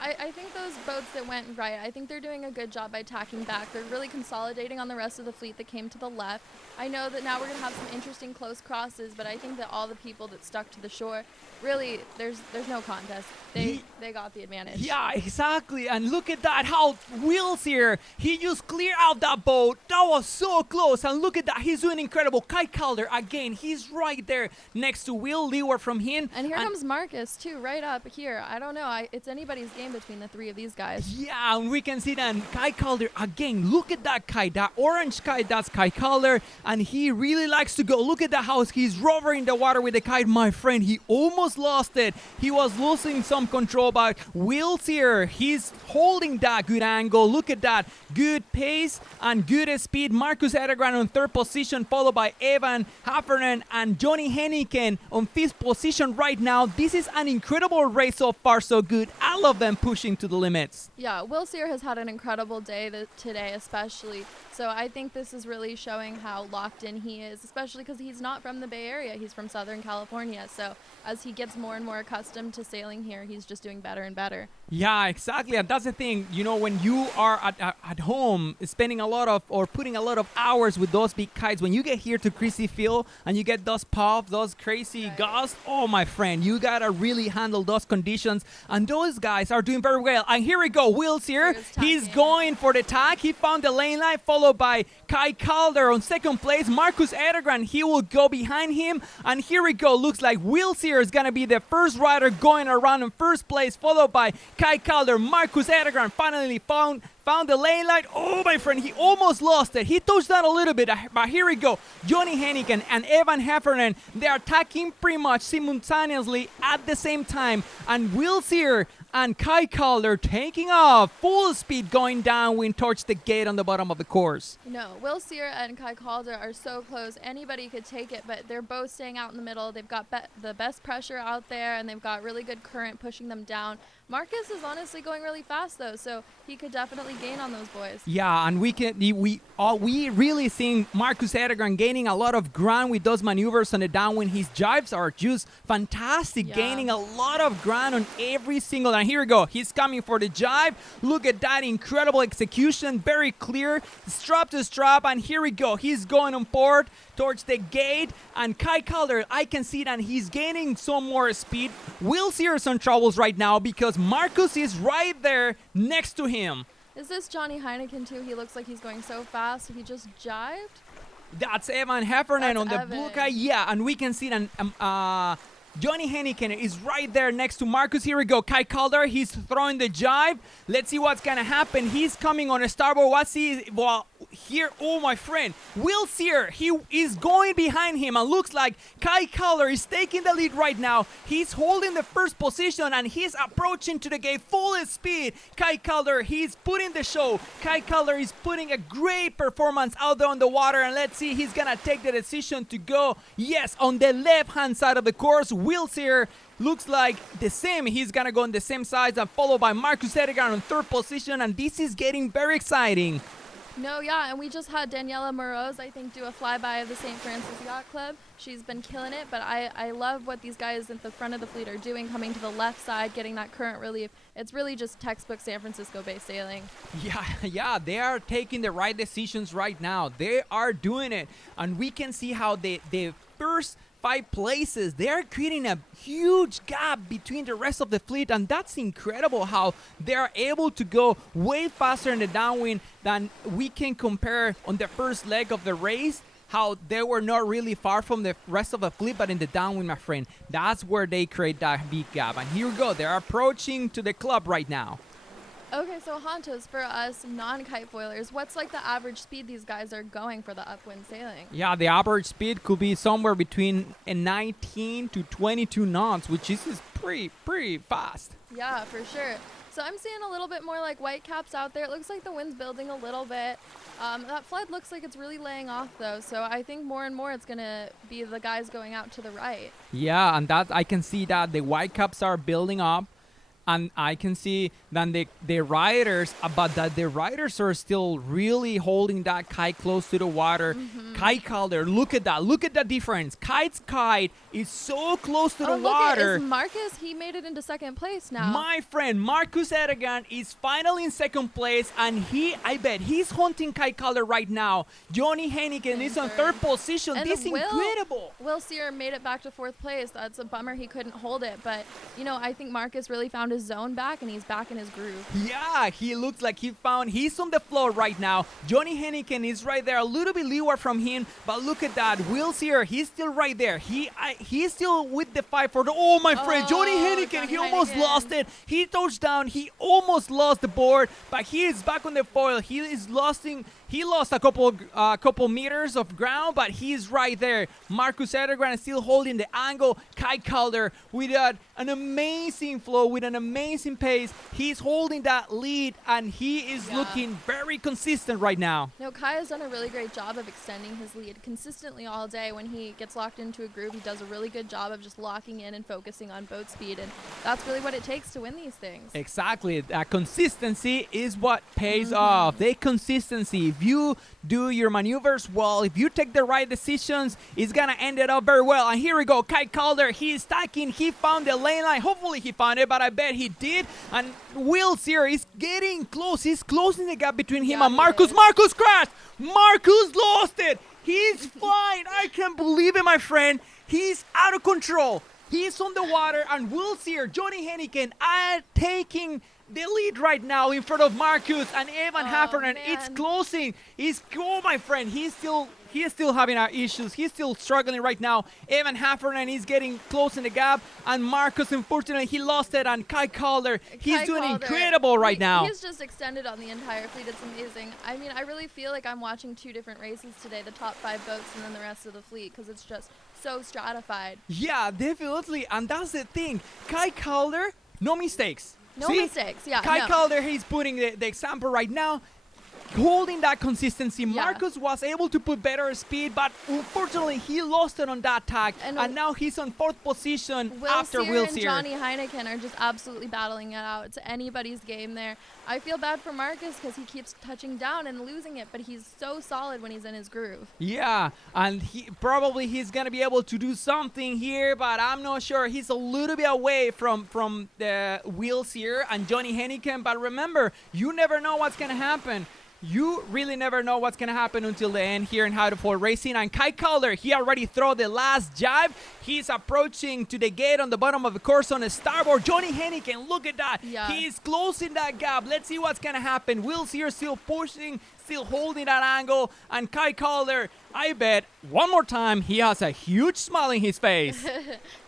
I think those boats that went right, I think they're doing a good job by tacking back. They're really consolidating on the rest of the fleet that came to the left. I know that now we're going to have some interesting close crosses, but I think that all the people that stuck to the shore, really, there's no contest. They got the advantage. Yeah, exactly. And look at that, how Will's here. He just cleared out that boat. That was so close. And look at that. He's doing incredible. Kite Calder, again, he's right there next to Will Leeward from him. And here comes Marcus, too, right up here. I don't know. It's anybody's game between the 3 of these guys. Yeah, and we can see that Kite Calder, again, look at that kite. That orange kite, that's Kite Calder. And he really likes to go. Look at that, how he's rovering the water with the kite. My friend, he almost lost it. He was losing some control, but Will's here. He's holding that good angle. Look at that. Good pace and good speed. Marcus Edegran on 3rd position, followed by Evan Heffernan and Johnny Henneken on 5th position right now. This is an incredible race so far, so good. All of them pushing to the limits. Yeah, Will Sear has had an incredible day today, especially. So I think this is really showing how locked in he is, especially because he's not from the Bay Area. He's from Southern California. So as he gets more and more accustomed to sailing here, he's just doing better and better. Yeah, exactly. And that's the thing. You know, when you are at home spending a lot of or putting a lot of hours with those big kites, when you get here to Crazy Field and you get those puffs, those crazy gusts, oh, my friend, you got to really handle those conditions. And those guys are doing very well. And here we go. Will's here. He's going for the tag. He found the lane line, followed by Kai Calder on second place. Marcus Edergran, he will go behind him. And here we go. Looks like Will's here is going to be the first rider going around in first place, followed by Kai Calder. Marcus Edergran finally found the lane line. Oh, my friend, he almost lost it. He touched down a little bit, but here we go. Johnny Hennigan and Evan Heffernan, they are attacking pretty much simultaneously at the same time. And Will Sear and Kai Calder taking off full speed going downwind towards the gate on the bottom of the course. No, Will Sear and Kai Calder are so close. Anybody could take it, but they're both staying out in the middle. They've got the best pressure out there, and they've got really good current pushing them down. Marcus is honestly going really fast, though, so he could definitely gain on those boys. Yeah, and we really seeing Marcus Edergran gaining a lot of ground with those maneuvers on the downwind. His jives are just fantastic, gaining a lot of ground on every single. And here we go. He's coming for the jive. Look at that incredible execution, very clear, strap to strap. And here we go. He's going on board towards the gate, and Kai Calder, I can see that he's gaining some more speed. Will Sear some troubles right now because Marcus is right there next to him. Is this Johnny Heineken too? He looks like he's going so fast. He just jived. That's Evan Heffernan on the Evan. blue kite. Yeah, and we can see that Johnny Hennigan is right there next to Marcus. Here we go. Kai Calder, he's throwing the jive. Let's see what's going to happen. He's coming on a starboard. What's he? Well, here, oh, my friend. Will Sear, he is going behind him. And looks like Kai Calder is taking the lead right now. He's holding the first position, and he's approaching to the gate full speed. Kai Calder, he's putting the show. Kai Calder is putting a great performance out there on the water. And let's see, he's going to take the decision to go, yes, on the left-hand side of the course. Will Sear looks like the same. He's going to go on the same side, and followed by Marcus Edergran on third position. And this is getting very exciting. No, yeah, and we just had Daniela Moroz, I think, do a flyby of the St. Francis Yacht Club. She's been killing it, but I love what these guys at the front of the fleet are doing, coming to the left side, getting that current relief. It's really just textbook San Francisco Bay sailing. Yeah, they are taking the right decisions right now. They are doing it, and we can see how the first 5 places, they are creating a huge gap between the rest of the fleet, and that's incredible how they are able to go way faster in the downwind than we can compare on the first leg of the race, how they were not really far from the rest of the fleet, but in the downwind, my friend, that's where they create that big gap. And here we go, they're approaching to the club right now. Okay, so Xantos, for us non-kitefoilers, what's like the average speed these guys are going for the upwind sailing? Yeah, the average speed could be somewhere between 19 to 22 knots, which is pretty fast. Yeah, for sure. So I'm seeing a little bit more like white caps out there. It looks like the wind's building a little bit. That flood looks like it's really laying off, though. So I think more and more it's going to be the guys going out to the right. Yeah, and that I can see that the white caps are building up. And I can see that the riders, but that the riders are still really holding that kite close to the water. Kai Calder, look at that difference. Kite's kite is so close to the water. Look at Marcus, he made it into second place now. My friend, Marcus Edergran is finally in second place, and I bet he's hunting Kai Calder right now. Johnny Hennigan is on third position. And this is incredible. Will Sear made it back to fourth place. That's a bummer he couldn't hold it, but I think Marcus really found his zone back, and he's back in his groove. Yeah, he looks like he's on the floor right now. Johnny Hennigan is right there, a little bit leeward from him, but look at that. Will Sear, he's still right there. He's still with the fight for the, oh, my friend, Johnny Hennigan, he almost lost it. He touched down, he almost lost the board, but he is back on the foil. He lost a couple meters of ground, but he's right there. Marcus Edergran is still holding the angle. Kai Calder with an amazing flow, with an amazing pace. He's holding that lead, and he is looking very consistent right now. Kai has done a really great job of extending his lead consistently all day. When he gets locked into a groove, he does a really good job of just locking in and focusing on boat speed, and that's really what it takes to win these things. Exactly. That consistency is what pays off. The consistency. If if you do your maneuvers well, if you take the right decisions, it's gonna end it up very well. And here we go, Kite Calder, he's stacking, he found the lane line. Hopefully he found it, but I bet he did. And Will's here, he's getting close. He's closing the gap between him and Marcus. Marcus crashed. Marcus lost it. He's flying. I can't believe it, my friend. He's out of control. He's on the water, and Will's here. Johnny Hennigan are taking the lead right now in front of Marcus and Evan Heffernan. It's closing. My friend. He's still having our issues. He's still struggling right now. Evan Heffernan is getting close in the gap, and Marcus, unfortunately, he lost it. And Kite Calder, he's doing incredible right now. He's just extended on the entire fleet. It's amazing. I mean, I really feel like I'm watching two different races today, the top 5 boats and then the rest of the fleet, because it's just so stratified. Yeah, definitely. And that's the thing. Kite Calder, no mistakes. No mistakes, yeah. Kite Calder, he's putting the example right now. Holding that consistency. Yeah. Marcus was able to put better speed, but unfortunately he lost it on that tag, and now he's on 4th position after Will and Johnny Heineken are just absolutely battling it out. It's anybody's game there. I feel bad for Marcus because he keeps touching down and losing it, but he's so solid when he's in his groove. Yeah, and he's gonna be able to do something here, but I'm not sure. He's a little bit away from the Wills here and Johnny Heineken, but remember, you never know what's gonna happen. You really never know what's going to happen until the end here in Kitefoil Racing. And Kite Calder, he already threw the last jibe. He's approaching to the gate on the bottom of the course on the starboard. Johnny Hennigan, look at that. Yeah. He's closing that gap. Let's see what's going to happen. Will's here still pushing, still holding that angle. And Kite Calder, I bet one more time he has a huge smile in his face.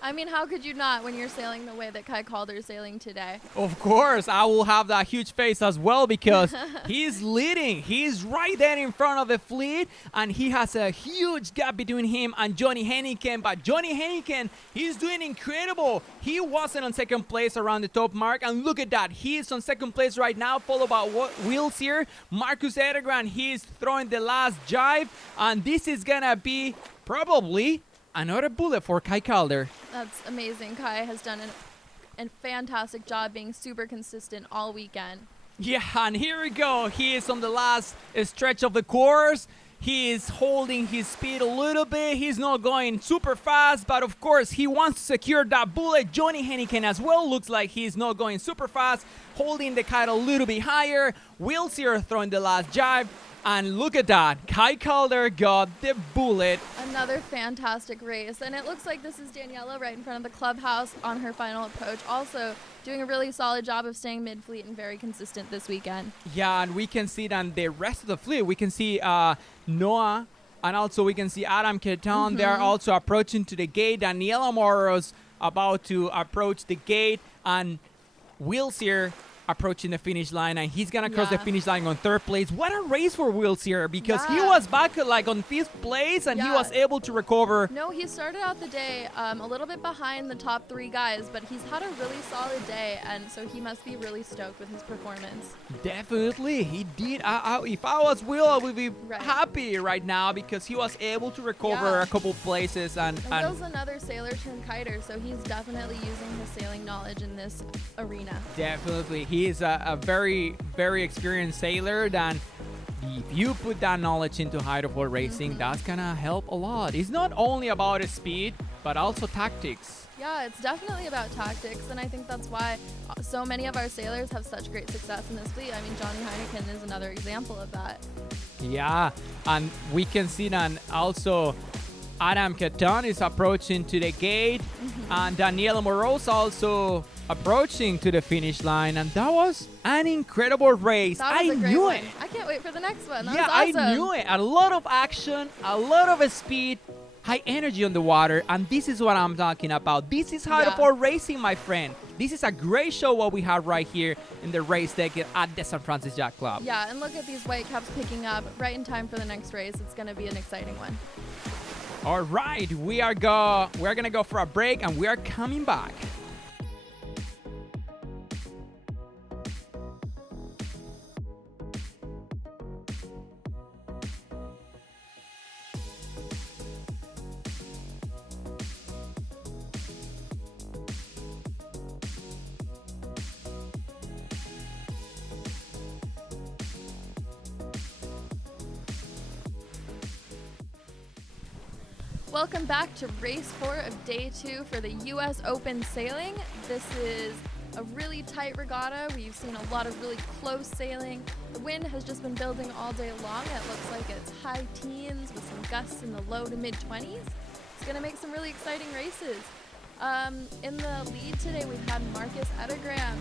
I mean, how could you not when you're sailing the way that Kite Calder is sailing today? Of course, I will have that huge face as well because he's leading. He's right there in front of the fleet, and he has a huge gap between him and Johnny Hennigan. But Johnny Hennigan, he's doing incredible. He wasn't on 2nd place around the top mark, and look at that. He's on 2nd place right now, followed by Will's here. Marcus Edegran, he's throwing the last jibe, and this is gonna be probably another bullet for Kite Calder. That's amazing. Kai has done a fantastic job being super consistent all weekend. Yeah, and here we go. He is on the last stretch of the course. He is holding his speed a little bit. He's not going super fast, but of course he wants to secure that bullet. Johnny Hennigan as well looks like he's not going super fast, holding the kite a little bit higher. Will's here throwing the last jibe. And look at that. Kite Calder got the bullet. Another fantastic race. And it looks like this is Daniela right in front of the clubhouse on her final approach. Also doing a really solid job of staying mid-fleet and very consistent this weekend. Yeah, and we can see then the rest of the fleet. We can see Noah, and also we can see Adam Keton. They're also approaching to the gate. Daniela Moro's about to approach the gate. And Will's here approaching the finish line, and he's gonna cross the finish line on 3rd place. What a race for Will's here, because he was back like on 5th place, and he was able to recover. No, he started out the day a little bit behind the top 3 guys, but he's had a really solid day, and so he must be really stoked with his performance. Definitely, he did. If I was Will, I would be happy right now because he was able to recover a couple places. And Will's another sailor turned kiter, so he's definitely using his sailing knowledge in this arena. Definitely. He is a very, very experienced sailor. Then if you put that knowledge into Kitefoil Racing, that's gonna help a lot. It's not only about speed, but also tactics. Yeah, it's definitely about tactics, and I think that's why so many of our sailors have such great success in this fleet. I mean, Johnny Heineken is another example of that. Yeah, and we can see that also Adam Keton is approaching to the gate, and Daniela Moroz also approaching to the finish line, and that was an incredible race. That was I a great knew one. it. I can't wait for the next one. That Yeah, was awesome. I knew it. A lot of action, a lot of speed, high energy on the water, and this is what I'm talking about. This is Kitefoil Racing, my friend. This is a great show what we have right here in the race deck at the San Francisco Yacht Club. Yeah, and look at these white caps picking up right in time for the next race. It's going to be an exciting one. All right, we're gonna go for a break, and we are coming back. Welcome back to race 4 of day 2 for the U.S. Open sailing. This is a really tight regatta. We've seen a lot of really close sailing. The wind has just been building all day long. It looks like it's high teens with some gusts in the low to mid 20s. It's going to make some really exciting races. In the lead today, we've had Marcus Edegram,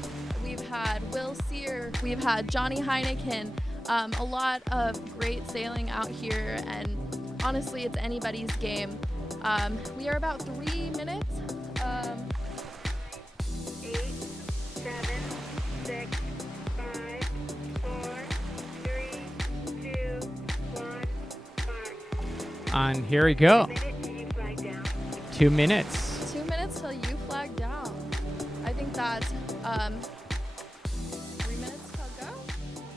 we've had Will Sear, we've had Johnny Heineken. A lot of great sailing out here, and honestly, it's anybody's game. We are about 3 minutes. 8, 7, 6, 5, 4, 3, 2, 1, mark. And here we go. Minute till you flag down. 2 minutes. 2 minutes till you flag down. I think that's 3 minutes till go?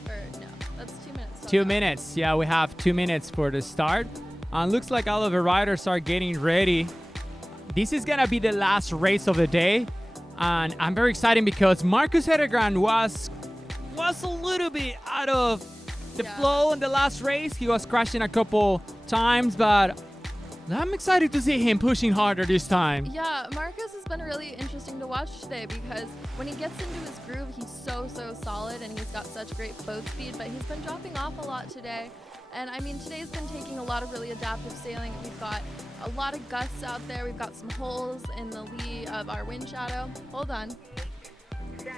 Or no, that's 2 minutes till 2 go. minutes. Yeah, we have 2 minutes for the start. And looks like all of the riders are getting ready. This is gonna be the last race of the day. And I'm very excited because Marcus Edegran was a little bit out of the flow in the last race. He was crashing a couple times, but I'm excited to see him pushing harder this time. Yeah, Marcus has been really interesting to watch today because when he gets into his groove, he's so solid and he's got such great boat speed, but he's been dropping off a lot today. And I mean, today's been taking a lot of really adaptive sailing. We've got a lot of gusts out there. We've got some holes in the lee of our wind shadow. Hold on. 7,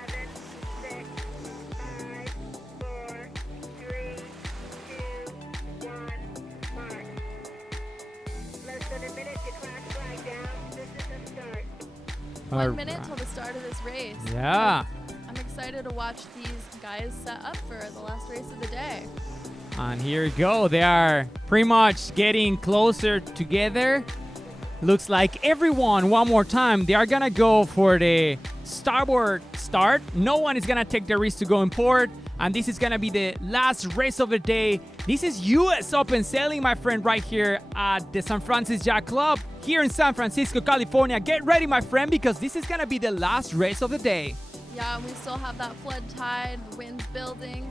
6, 5, 4, 3, 2, 1, mark. Less than a minute to class flag down. This is the start. 1 minute till the start of this race. Yeah. I'm excited to watch these guys set up for the last race of the day. And here we go. They are pretty much getting closer together. Looks like everyone, one more time, they are gonna go for the starboard start. No one is gonna take the risk to go in port. And this is gonna be the last race of the day. This is US Open sailing, my friend, right here at the San Francisco Yacht Club here in San Francisco, California. Get ready, my friend, because this is gonna be the last race of the day. Yeah, and we still have that flood tide, the wind's building.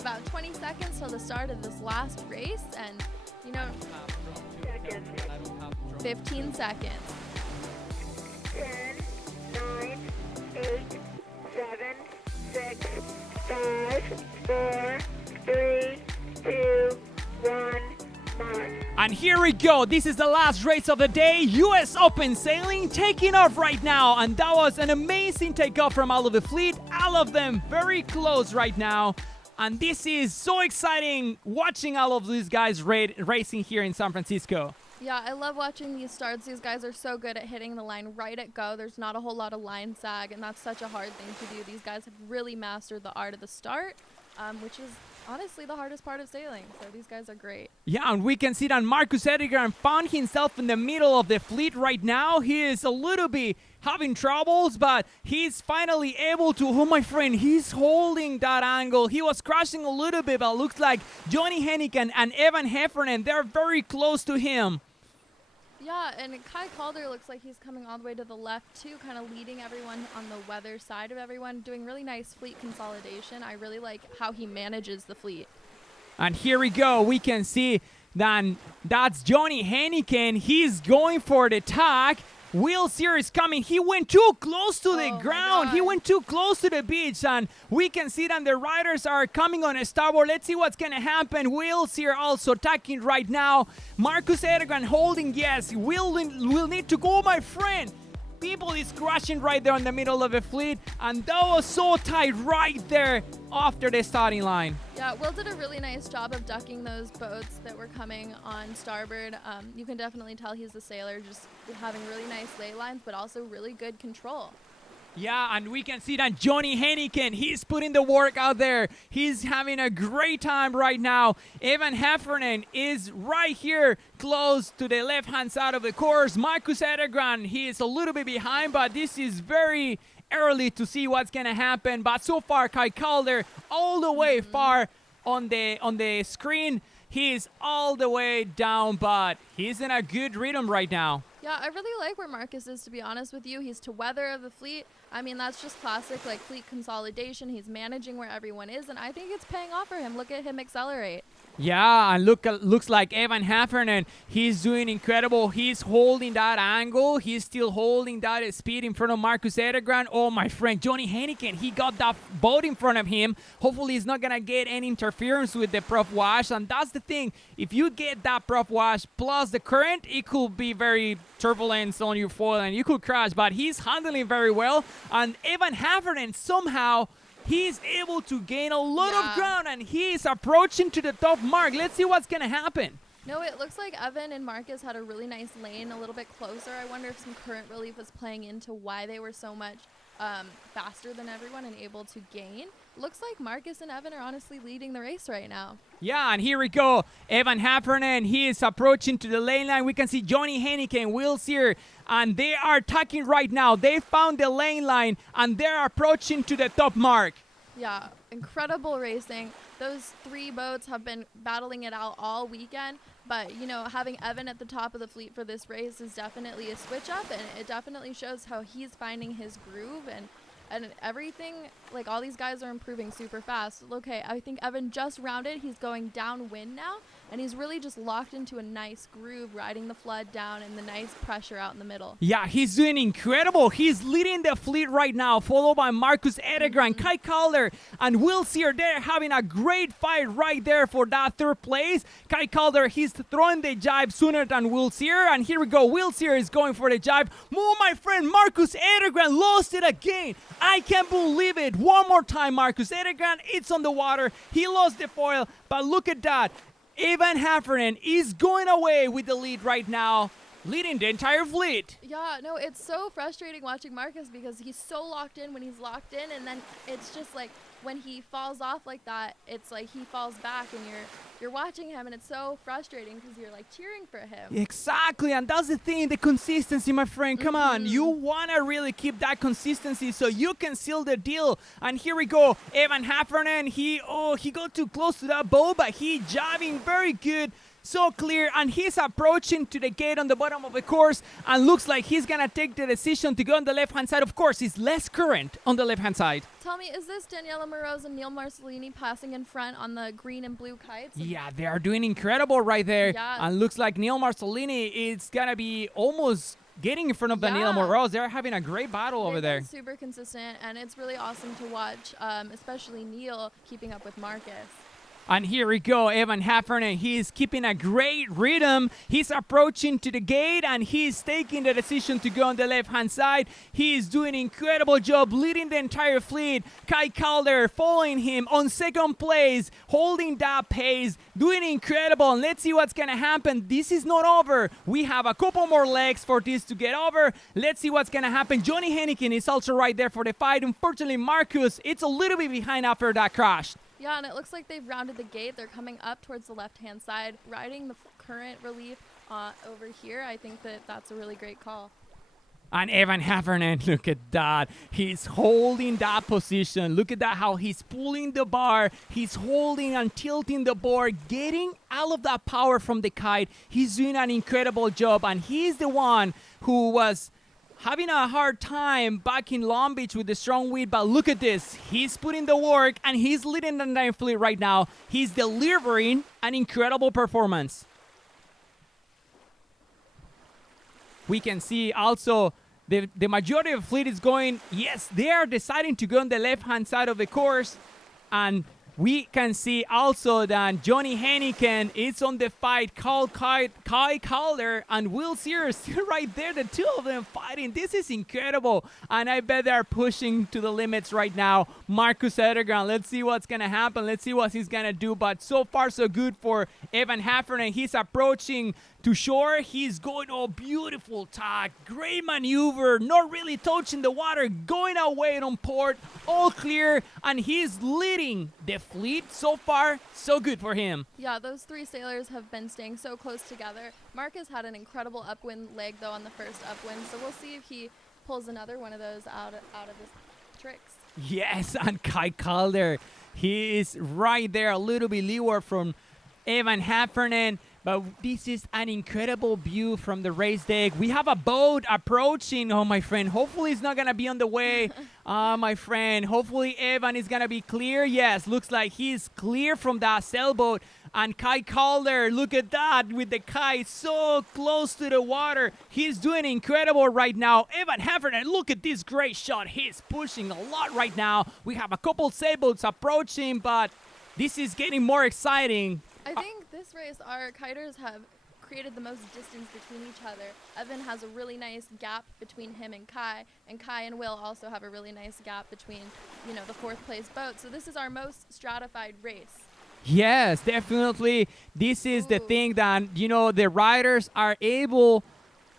About 20 seconds till the start of this last race, and you know, Seconds. 15 seconds. 10, 9, 8, 7, 6, 5, 4, 3, 2, 1, mark. And here we go. This is the last race of the day. US Open sailing taking off right now. And that was an amazing takeoff from all of the fleet. All of them very close right now. And this is so exciting watching all of these guys racing here in San Francisco. Yeah, I love watching these starts. These guys are so good at hitting the line right at go. There's not a whole lot of line sag, and that's such a hard thing to do. These guys have really mastered the art of the start, which is honestly the hardest part of sailing. So these guys are great. Yeah, and we can see that Marcus Edegran found himself in the middle of the fleet right now. He is a little bit having troubles, but he's finally able to, oh my friend, he's holding that angle. He was crashing a little bit, but it looks like Johnny Heineken and Evan Heffernan, they're very close to him. Yeah, and Kai Calder looks like he's coming all the way to the left too, kind of leading everyone on the weather side of everyone, doing really nice fleet consolidation. I really like how he manages the fleet. And here we go. We can see that that's Johnny Heineken. He's going for the tag. Will Sear is coming. He went too close to the ground. He went too close to the beach. And we can see that the riders are coming on a starboard. Let's see what's going to happen. Will Sear also attacking right now. Marcus Edegran holding. Yes, will need to go, my friend. People is crashing right there in the middle of the fleet. And that was so tight right there after the starting line. Yeah, Will did a really nice job of ducking those boats that were coming on starboard. You can definitely tell he's a sailor, just having really nice ley lines, but also really good control. Yeah, and we can see that Johnny Heineken, he's putting the work out there. He's having a great time right now. Evan Heffernan is right here close to the left-hand side of the course. Marcus Edegran, he is a little bit behind, but this is very early to see what's going to happen. But so far, Kai Calder all the way far on the screen. He's all the way down, but he's in a good rhythm right now. Yeah, I really like where Marcus is, to be honest with you. He's to weather of the fleet. I mean, that's just classic, like, fleet consolidation. He's managing where everyone is, and I think it's paying off for him. Look at him accelerate. Yeah, and looks like Evan Heffernan. He's doing incredible. He's holding that angle. He's still holding that speed in front of Marcus Edegran. Oh, my friend, Johnny Heineken. He got that boat in front of him. Hopefully, he's not going to get any interference with the prop wash. And that's the thing. If you get that prop wash plus the current, it could be very turbulence on your foil and you could crash. But he's handling very well. And Evan Heffernan somehow... he's able to gain a lot of ground, and he's approaching to the top mark. Let's see what's going to happen. No, it looks like Evan and Marcus had a really nice lane a little bit closer. I wonder if some current relief was playing into why they were so much faster than everyone and able to gain. Looks like Marcus and Evan are honestly leading the race right now. Yeah, and here we go. Evan Heffernan, he is approaching to the lane line. We can see Johnny Heineken, Will Sear, and they are attacking right now. They found the lane line, and they're approaching to the top mark. Yeah, incredible racing. Those three boats have been battling it out all weekend, but, you know, having Evan at the top of the fleet for this race is definitely a switch up, and it definitely shows how he's finding his groove and everything. Like, all these guys are improving super fast. Okay, I think Evan just rounded. He's going downwind now, and he's really just locked into a nice groove, riding the flood down and the nice pressure out in the middle. Yeah, he's doing incredible. He's leading the fleet right now, followed by Marcus Edegran, Kai Calder, and Will Sear. They're having a great fight right there for that third place. Kai Calder, he's throwing the jibe sooner than Will Sear, and here we go. Will Sear is going for the jibe. Oh, my friend, Marcus Edegran lost it again. I can't believe it. One more time, Marcus Edegran, it's on the water. He lost the foil, but look at that. Evan Heffernan is going away with the lead right now, leading the entire fleet. Yeah, no, it's so frustrating watching Marcus because he's so locked in when he's locked in, and then it's just like when he falls off like that, it's like he falls back, and you're watching him, and it's so frustrating because you're like cheering for him. Exactly, and that's the thing, the consistency, my friend. Come on, you want to really keep that consistency so you can seal the deal. And here we go, Evan Heffernan. He got too close to that boat, but he jabbing very good. So clear, and he's approaching to the gate on the bottom of the course, and looks like he's gonna take the decision to go on the left-hand side. Of course, it's less current on the left-hand side. Tell me, is this Daniela Moroz and Neil Marcellini passing in front on the green and blue kites? Yeah, they are doing incredible right there. Yeah. And looks like Neil Marcellini is gonna be almost getting in front of Daniela Moroz. They're having a great battle over there. Super consistent, and it's really awesome to watch, especially Neil keeping up with Marcus. And here we go, Evan Heffernan. He's keeping a great rhythm. He's approaching to the gate, and he's taking the decision to go on the left-hand side. He's doing an incredible job leading the entire fleet. Kai Calder following him on second place, holding that pace, doing incredible. And let's see what's going to happen. This is not over. We have a couple more legs for this to get over. Let's see what's going to happen. Johnny Heineken is also right there for the fight. Unfortunately, Marcus, it's a little bit behind after that crash. Yeah, and it looks like they've rounded the gate. They're coming up towards the left-hand side, riding the current relief over here. I think that's a really great call. And Evan Heffernan, look at that. He's holding that position. Look at that, how he's pulling the bar. He's holding and tilting the board, getting all of that power from the kite. He's doing an incredible job, and he's the one who was having a hard time back in Long Beach with the strong wind, but look at this. He's putting the work, and he's leading the entire fleet right now. He's delivering an incredible performance. We can see also the majority of the fleet is going, yes, they are deciding to go on the left-hand side of the course, and we can see also that Johnny Heineken is on the fight. Kai Calder and Will Sears still right there. The two of them fighting. This is incredible. And I bet they're pushing to the limits right now. Marcus Edegran, let's see what's going to happen. Let's see what he's going to do. But so far, so good for Evan Heffernan. He's approaching to shore. He's going, oh, beautiful tack. Great maneuver. Not really touching the water. Going away on port. All clear. And he's leading the fleet. So far, so good for him. Yeah, those three sailors have been staying so close together. Marcus had an incredible upwind leg, though, on the first upwind. So we'll see if he pulls another one of those out of his tricks. Yes, and Kai Calder, he is right there a little bit leeward from Evan Heffernan. But this is an incredible view from the race deck. We have a boat approaching. Oh, my friend. Hopefully, it's not going to be on the way. My friend. Hopefully, Evan is going to be clear. Yes, looks like he's clear from that sailboat. And Kite Calder, look at that with the kite so close to the water. He's doing incredible right now. Evan Heffernan, look at this great shot. He's pushing a lot right now. We have a couple sailboats approaching, but this is getting more exciting. I think this race, our kiters have created the most distance between each other. Evan has a really nice gap between him and Kai and Will also have a really nice gap between, the fourth place boat. So this is our most stratified race. Yes, definitely. This is the thing that, the riders are able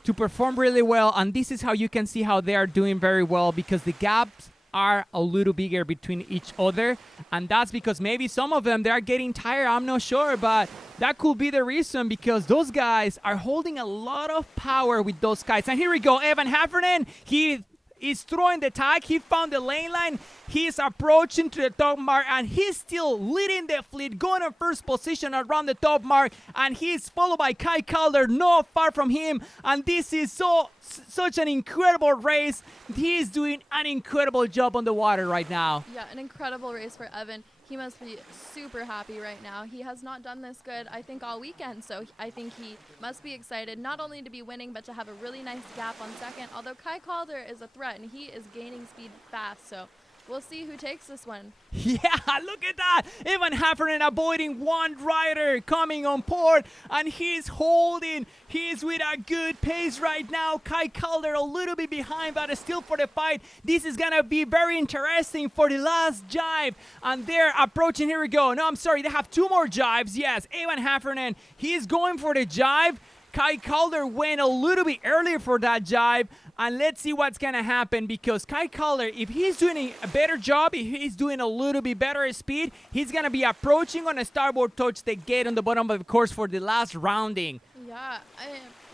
to perform really well. And this is how you can see how they are doing very well, because the gaps are a little bigger between each other, and that's because maybe some of them, they are getting tired. I'm not sure, but that could be the reason, because those guys are holding a lot of power with those kites. And here we go, Evan Heffernan, he is throwing the tag. He found the lane line. He's approaching to the top mark, and he's still leading the fleet, going in first position around the top mark, and he's followed by Kite Calder not far from him. And this is such an incredible race. He's doing an incredible job on the water right now. Yeah, an incredible race for Evan. He must be super happy right now. He has not done this good, I think, all weekend. So I think he must be excited not only to be winning, but to have a really nice gap on second. Although Kite Calder is a threat, and he is gaining speed fast. So we'll see who takes this one. Yeah, look at that. Evan Heffernan avoiding one rider coming on board, and he's holding. He's with a good pace right now. Kite Calder a little bit behind, but still for the fight. This is going to be very interesting for the last jibe. And they're approaching. Here we go. No, I'm sorry. They have two more jibes. Yes, Evan Heffernan, he's going for the jibe. Kite Calder went a little bit earlier for that jibe. And let's see what's going to happen, because Kite Calder, if he's doing a better job, if he's doing a little bit better speed, he's going to be approaching on a starboard towards the gate on the bottom of the course for the last rounding. Yeah.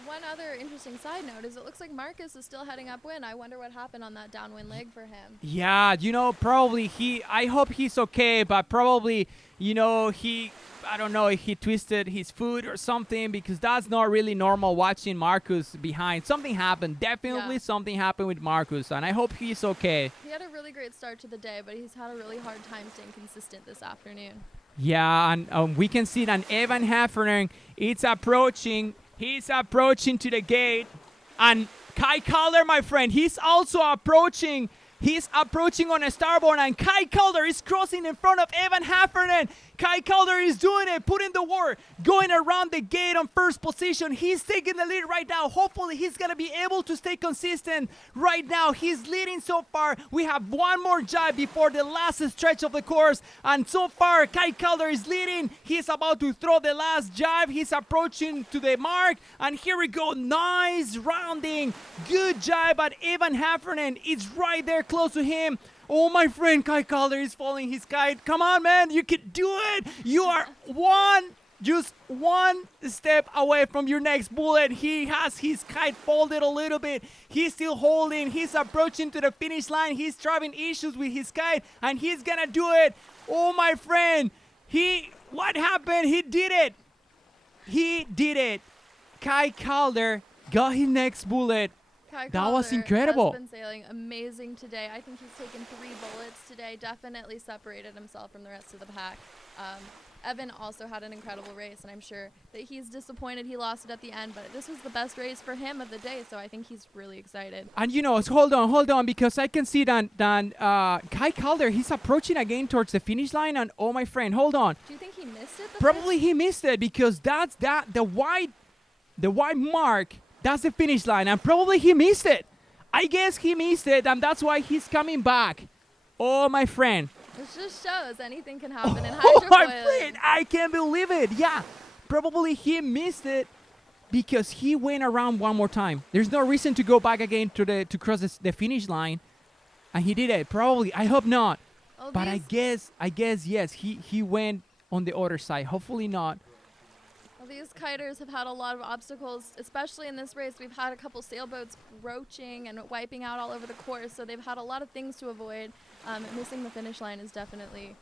One other interesting side note is it looks like Marcus is still heading upwind. I wonder what happened on that downwind leg for him. Yeah, probably I hope he's okay, but probably, I don't know if he twisted his foot or something, because that's not really normal watching Marcus behind. Something happened. Definitely something happened with Marcus, and I hope he's okay. He had a really great start to the day, but he's had a really hard time staying consistent this afternoon. Yeah, and we can see that Evan Heffernan, he's approaching to the gate. And Kite Calder, my friend, he's also approaching. He's approaching on a starboard, and Kite Calder is crossing in front of Evan Heffernan. Kite Calder is doing it, putting the war, going around the gate on first position. He's taking the lead right now. Hopefully, he's going to be able to stay consistent right now. He's leading so far. We have one more jibe before the last stretch of the course. And so far, Kite Calder is leading. He's about to throw the last jibe. He's approaching to the mark. And here we go. Nice rounding. Good jibe, but Evan Heffernan is right there close to him. Oh, my friend, Kite Calder is following his kite. Come on, man. You can do it. You are just one step away from your next bullet. He has his kite folded a little bit. He's still holding. He's approaching to the finish line. He's having issues with his kite, and he's going to do it. Oh, my friend. What happened? He did it. He did it. Kite Calder got his next bullet. That was incredible. Has been sailing amazing today. I think he's taken 3 bullets today. Definitely separated himself from the rest of the pack. Evan also had an incredible race, and I'm sure that he's disappointed he lost it at the end, but this was the best race for him of the day, so I think he's really excited. And hold on, because I can see that Kite Calder, he's approaching again towards the finish line, and oh, my friend, hold on. Do you think he missed it? Probably he missed it, because the white mark. That's the finish line, and probably he missed it. I guess he missed it, and that's why he's coming back. Oh, my friend. This just shows anything can happen in hydrofoiling. Oh, my friend, I can't believe it. Yeah, probably he missed it because he went around one more time. There's no reason to go back again to cross the finish line, and he did it. Probably, I hope not. Well, but I guess yes, he went on the other side. Hopefully not. These kiters have had a lot of obstacles, especially in this race. We've had a couple sailboats roaching and wiping out all over the course, so they've had a lot of things to avoid. Missing the finish line is definitely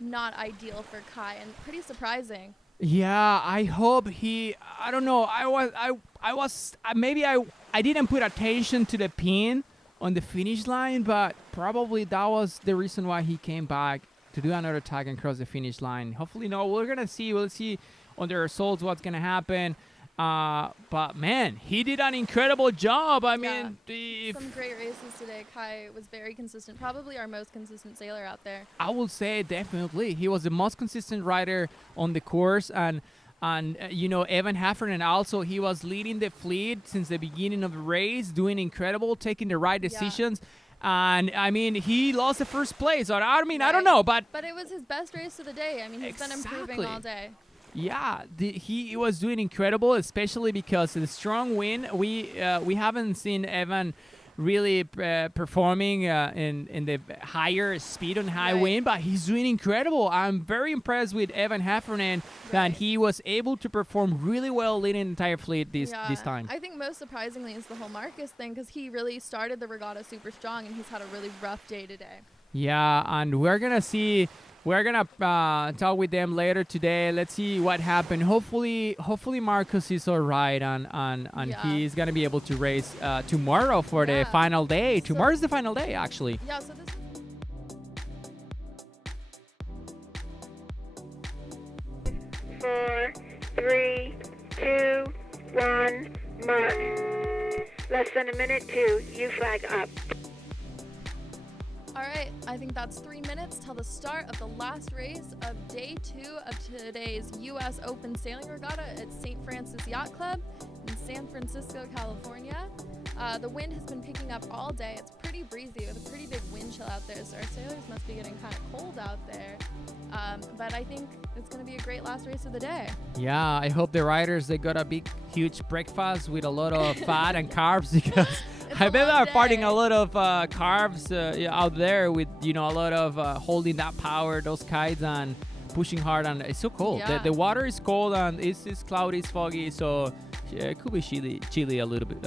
not ideal for Kai, and pretty surprising. Yeah, I hope he. I don't know. I was maybe I didn't put attention to the pin on the finish line, but probably that was the reason why he came back to do another tag and cross the finish line. Hopefully, no. We're gonna see. We'll see on the results what's gonna happen. But man, he did an incredible job. I mean, Some great races today. Kai was very consistent, probably our most consistent sailor out there. I would say definitely he was the most consistent rider on the course, and you know, Evan Heffernan also, he was leading the fleet since the beginning of the race, doing incredible, taking the right decisions. And I mean, he lost the first place. Or I mean, I don't know, but it was his best race of the day. I mean, he's been improving all day. Yeah, he was doing incredible, especially because of the strong wind. We haven't seen Evan really performing in the higher speed on high wind, but he's doing incredible. I'm very impressed with Evan Heffernan that he was able to perform really well leading the entire fleet this time. I think most surprisingly is the whole Marcus thing, because he really started the regatta super strong and he's had a really rough day today. Yeah, and we're gonna see. We're gonna talk with them later today. Let's see what happened. Hopefully Marcus is all right, and he's gonna be able to race tomorrow for the final day. Tomorrow's the final day, actually. Yeah. So this. 4, 3, 2, 1, mark. Less than a minute to U flag up. All right, I think that's 3 minutes till the start of the last race of day 2 of today's U.S. Open Sailing Regatta at St. Francis Yacht Club in San Francisco, California. The wind has been picking up all day. It's pretty breezy with a pretty big wind chill out there, so our sailors must be getting kind of cold out there. But I think it's going to be a great last race of the day. Yeah, I hope the riders, they got a big, huge breakfast with a lot of fat and carbs, because I bet they're partying a lot of carbs out there with, you know, a lot of holding that power, those kites, and pushing hard. And it's so cold. The water is cold, and it's cloudy, it's foggy, so it could be chilly a little bit.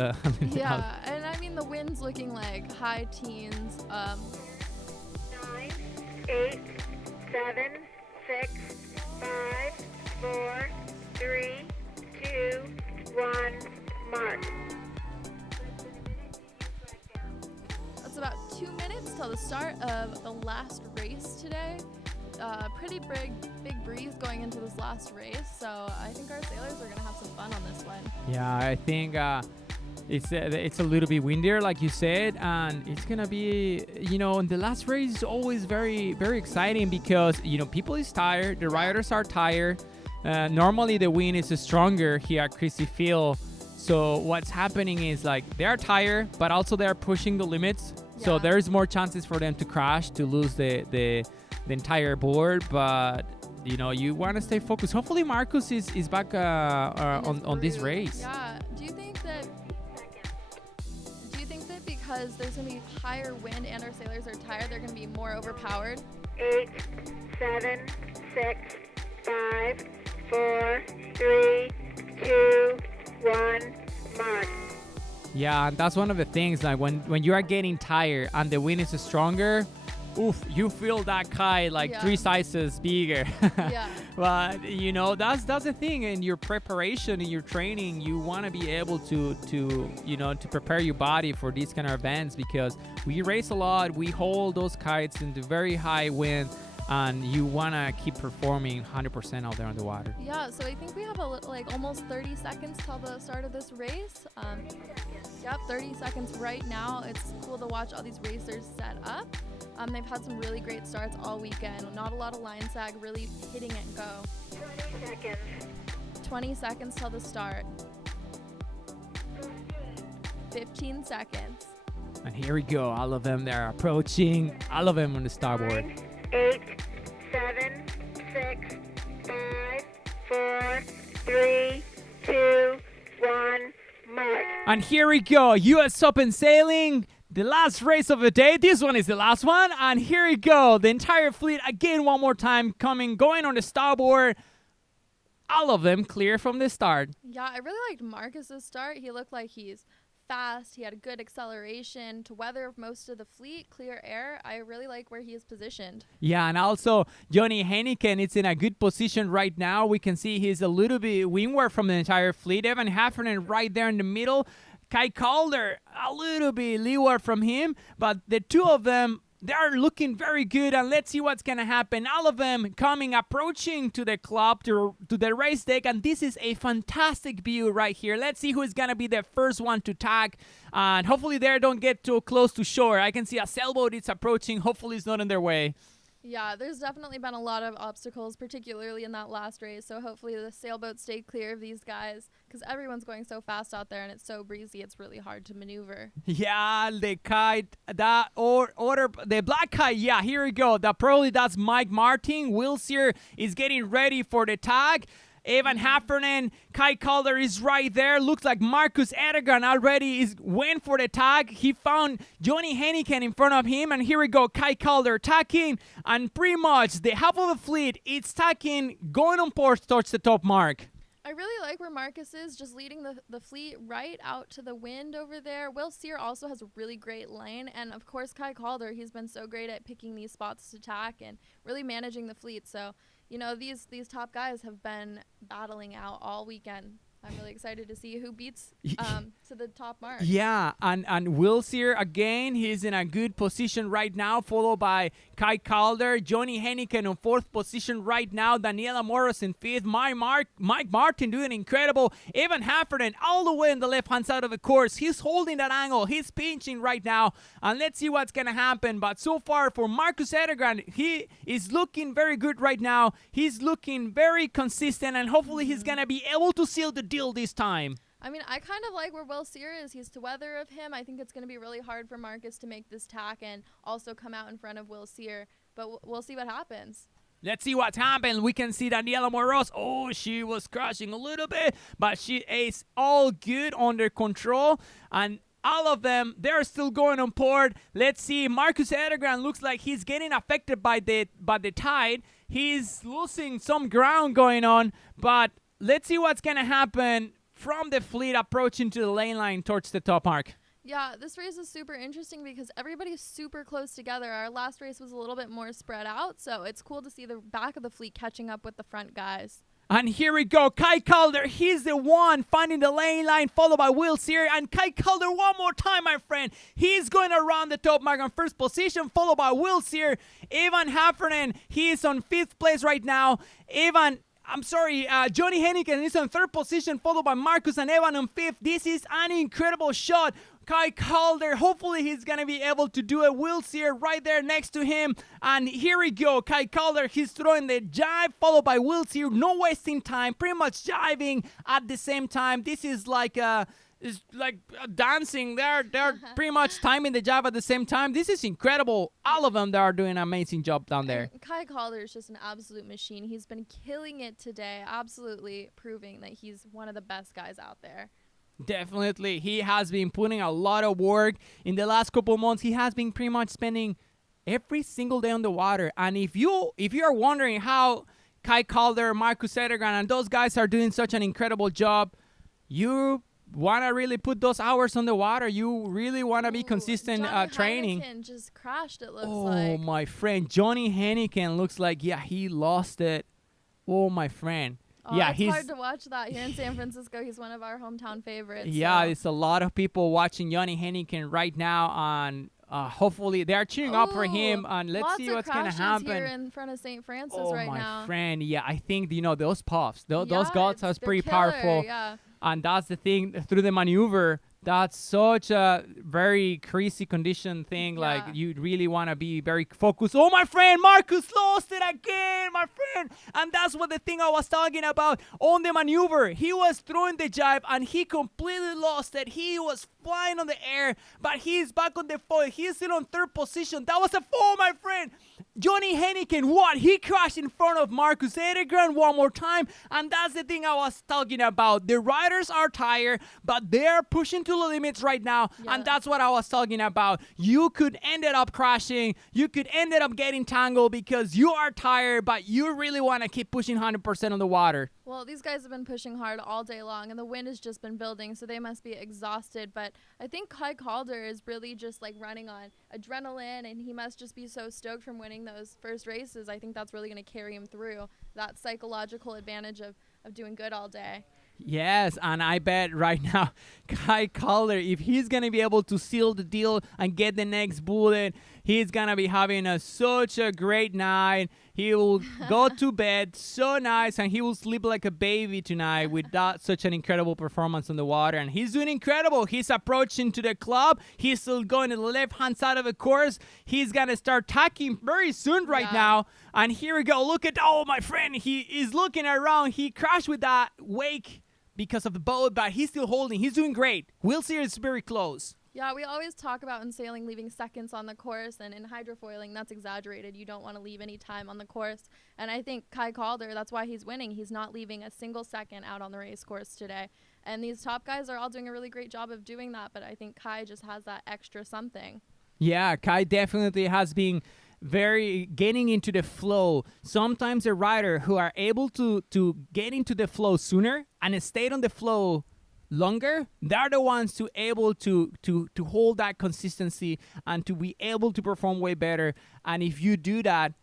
Yeah, and I mean, the wind's looking like high teens. 9, 8, 7, 6, 5, 4, 3, 2, 1, mark. That's about 2 minutes till the start of the last race today. Pretty big breeze going into this last race, so I think our sailors are gonna have some fun on this one. Yeah, I think it's a little bit windier, like you said, and it's gonna be, you know, the last race is always very, very exciting because, you know, people is tired, the riders are tired. Normally the wind is stronger here at Christie Field, so what's happening is, like, they are tired, but also they are pushing the limits, so there's more chances for them to crash, to lose the entire board. But you know, you want to stay focused. Hopefully Marcus is back on this race. Yeah. Do you think that because there's going to be higher wind and our sailors are tired, they're going to be more overpowered? 8, 7, 6, 5, 4, 3, 2, 1, mark. Yeah, and that's one of the things, like when you are getting tired and the wind is stronger, oof, you feel that kite like 3 sizes bigger. But you know, that's the thing. In your preparation, in your training, you want to be able to you know, to prepare your body for these kind of events, because we race a lot, we hold those kites into very high wind, and you want to keep performing 100% out there on the water. Yeah, so I think we have like almost 30 seconds till the start of this race. 30 seconds right now. It's cool to watch all these racers set up. They've had some really great starts all weekend. Not a lot of line sag, really hitting it and go. 20 seconds. 20 seconds till the start. 15 seconds. And here we go. All of them, they're approaching. All of them on the starboard. 9, 8, 7, 6, 5, 4, 3, 2, 1, mark. And here we go. U.S. Open Sailing. The last race of the day. This one is the last one. And here we go. The entire fleet again one more time going on the starboard. All of them clear from the start. Yeah, I really liked Marcus's start. He looked like he's fast. He had a good acceleration to weather most of the fleet, clear air. I really like where he is positioned. Yeah, and also Johnny Heineken is in a good position right now. We can see he's a little bit windward from the entire fleet. Evan Heffernan right there in the middle. Kai Calder a little bit leeward from him, but the two of them, they are looking very good, and let's see what's going to happen. All of them approaching to the club, to the race deck, and this is a fantastic view right here. Let's see who is going to be the first one to tag, and hopefully they don't get too close to shore. I can see a sailboat is approaching. Hopefully it's not in their way. Yeah, there's definitely been a lot of obstacles, particularly in that last race. So hopefully the sailboats stay clear of these guys because everyone's going so fast out there and it's so breezy. It's really hard to maneuver. Yeah, the kite, the black kite. Yeah, here we go. That's Mike Martin. Will Sear is getting ready for the tag. Evan Heffernan, Kai Calder is right there. Looks like Marcus Edegran already went for the tag. He found Johnny Heineken in front of him. And here we go, Kai Calder tacking. And pretty much the half of the fleet is tacking, going on port towards the top mark. I really like where Marcus is, just leading the fleet right out to the wind over there. Will Sear also has a really great lane. And, of course, Kai Calder, he's been so great at picking these spots to tack and really managing the fleet. So, you know, these top guys have been battling out all weekend. I'm really excited to see who beats to the top mark. Yeah, and Will Sear, again, he's in a good position right now, followed by Kai Calder. Johnny Heineken in fourth position right now. Daniela Morris in fifth. Mike Martin doing incredible. Evan Heffernan all the way on the left-hand side of the course. He's holding that angle. He's pinching right now. And let's see what's going to happen. But so far for Marcus Edegran, he is looking very good right now. He's looking very consistent, and hopefully he's going to be able to seal the deal this time. I mean, I kind of like where Will Sear is. He's to weather of him. I think it's going to be really hard for Marcus to make this tack and also come out in front of Will Sear. But we'll see what happens. Let's see what's happened. We can see Daniela Moros. Oh, she was crashing a little bit, but she is all good under control. And all of them, they're still going on port. Let's see. Marcus Edegran looks like he's getting affected by the tide. He's losing some ground going on, but let's see what's going to happen from the fleet approaching to the lane line towards the top mark. Yeah, this race is super interesting because everybody's super close together. Our last race was a little bit more spread out, so it's cool to see the back of the fleet catching up with the front guys. And here we go, Kai Calder, he's the one finding the lane line, followed by Will Sear. And Kai Calder one more time, my friend. He's going around the top mark on first position, followed by Will Sear. Evan Heffernan, he is on fifth place right now. Johnny Heineken is on third position, followed by Marcus and Evan on fifth. This is an incredible shot. Kai Calder, hopefully he's going to be able to do it. Will Sear right there next to him. And here we go. Kai Calder, he's throwing the jive, followed by Will Sear. No wasting time, pretty much jiving at the same time. This is like dancing. They're pretty much timing the jive at the same time. This is incredible. All of them, they are doing an amazing job down there. And Kai Calder is just an absolute machine. He's been killing it today, absolutely proving that he's one of the best guys out there. Definitely. He has been putting a lot of work in the last couple of months. He has been pretty much spending every single day on the water. And if you are wondering how Kai Calder, Marcus Edegran, and those guys are doing such an incredible job, you want to really put those hours on the water. You really want to be consistent training. Heineken just crashed, it looks like. Oh, my friend. Johnny Heineken looks like, he lost it. Oh, my friend. Oh, yeah, it's hard to watch that here in San Francisco. He's one of our hometown favorites. Yeah, so. It's a lot of people watching Johnny Heineken right now. On hopefully they are cheering up for him. And let's see what's gonna happen. Here in front of St. Francis right now. Oh my friend, yeah, I think those puffs, those guts are pretty powerful. Yeah. And that's the thing through the maneuver. That's such a very crazy condition thing. Yeah. Like, you really want to be very focused. Oh, my friend, Marcus lost it again, my friend. And that's what the thing I was talking about on the maneuver. He was throwing the jibe, and he completely lost it. He was flying on the air, but he's back on the foil. He's still on third position. That was a fall, my friend. Johnny Heineken, what? He crashed in front of Marcus Edegran one more time, and that's the thing I was talking about. The riders are tired, but they're pushing to the limits right now, and that's what I was talking about. You could end up crashing. You could end up getting tangled because you are tired, but you really want to keep pushing 100% on the water. Well, these guys have been pushing hard all day long, and the wind has just been building, so they must be exhausted. But I think Kai Calder is really just like running on adrenaline, and he must just be so stoked from winning those first races. I think that's really going to carry him through that psychological advantage of doing good all day. Yes, and I bet right now, Kai Calder, if he's going to be able to seal the deal and get the next bullet, he's going to be having such a great night. He will go to bed so nice, and he will sleep like a baby tonight with that such an incredible performance on the water. And he's doing incredible. He's approaching to the club. He's still going to the left-hand side of the course. He's going to start tacking very soon right now. And here we go. Look at, oh, my friend, he is looking around. He crashed with that wake because of the boat, but he's still holding. He's doing great. Will Sear is very close. Yeah, we always talk about in sailing leaving seconds on the course, and in hydrofoiling, that's exaggerated. You don't want to leave any time on the course. And I think Kai Calder, that's why he's winning. He's not leaving a single second out on the race course today. And these top guys are all doing a really great job of doing that, but I think Kai just has that extra something. Yeah, Kai definitely has been very getting into the flow. Sometimes a rider who are able to get into the flow sooner and stay on the flow longer, they're the ones to able to hold that consistency and to be able to perform way better. And if you do that,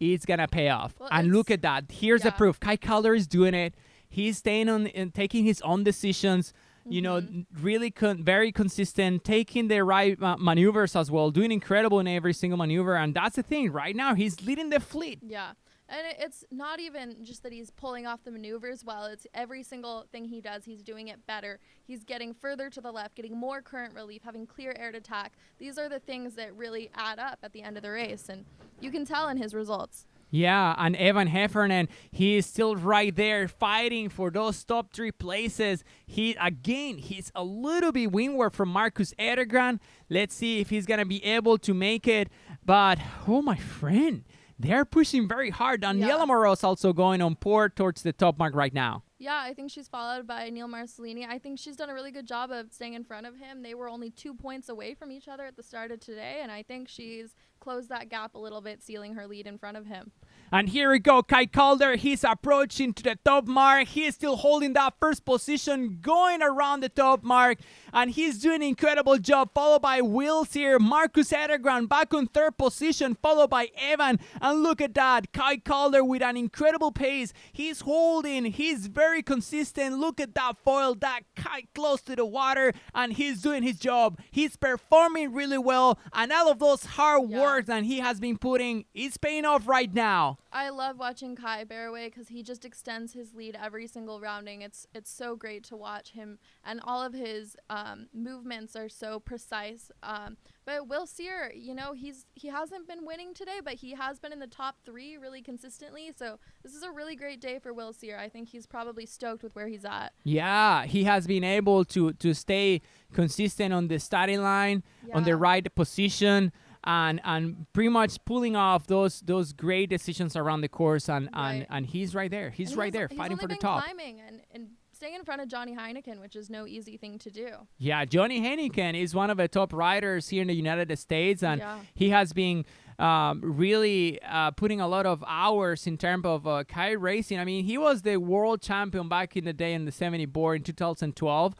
it's gonna pay off. Well, and look at that. Here's the proof. Kai Calder is doing it. He's staying on and taking his own decisions. You know, really very consistent, taking the right maneuvers as well, doing incredible in every single maneuver. And that's the thing. Right now, he's leading the fleet. Yeah. And it's not even just that he's pulling off the maneuvers well. It's every single thing he does, he's doing it better. He's getting further to the left, getting more current relief, having clear air to tack. These are the things that really add up at the end of the race. And you can tell in his results. Yeah, and Evan Heffernan, he is still right there fighting for those top 3 places. He's a little bit windward from Marcus Edergran. Let's see if he's going to be able to make it. But, oh, my friend, they're pushing very hard. Daniela Moros also going on port towards the top mark right now. Yeah, I think she's followed by Neil Marcellini. I think she's done a really good job of staying in front of him. They were only 2 points away from each other at the start of today, and I think she's closed that gap a little bit, sealing her lead in front of him. And here we go, Kai Calder. He's approaching to the top mark. He's still holding that first position, going around the top mark, and he's doing an incredible job, followed by Will Sear, Marcus Edergran back on 3rd position, followed by Evan. And look at that, Kai Calder with an incredible pace. He's holding, he's very consistent. Look at that foil, that kite close to the water, and he's doing his job. He's performing really well, and all of those hard work that he has been putting is paying off right now. I love watching Kai Barraway because he just extends his lead every single rounding. It's so great to watch him, and all of his movements are so precise. But Will Sear, you know, he hasn't been winning today, but he has been in the top 3 really consistently. So this is a really great day for Will Sear. I think he's probably stoked with where he's at. Yeah, he has been able to stay consistent on the starting line, on the right position. And pretty much pulling off those great decisions around the course, and he's right there. He's right there fighting for the top. He's climbing and staying in front of Johnny Heineken, which is no easy thing to do. Yeah, Johnny Heineken is one of the top riders here in the United States, and he has been really putting a lot of hours in terms of kite racing. I mean, he was the world champion back in the day in the 70 board in 2012,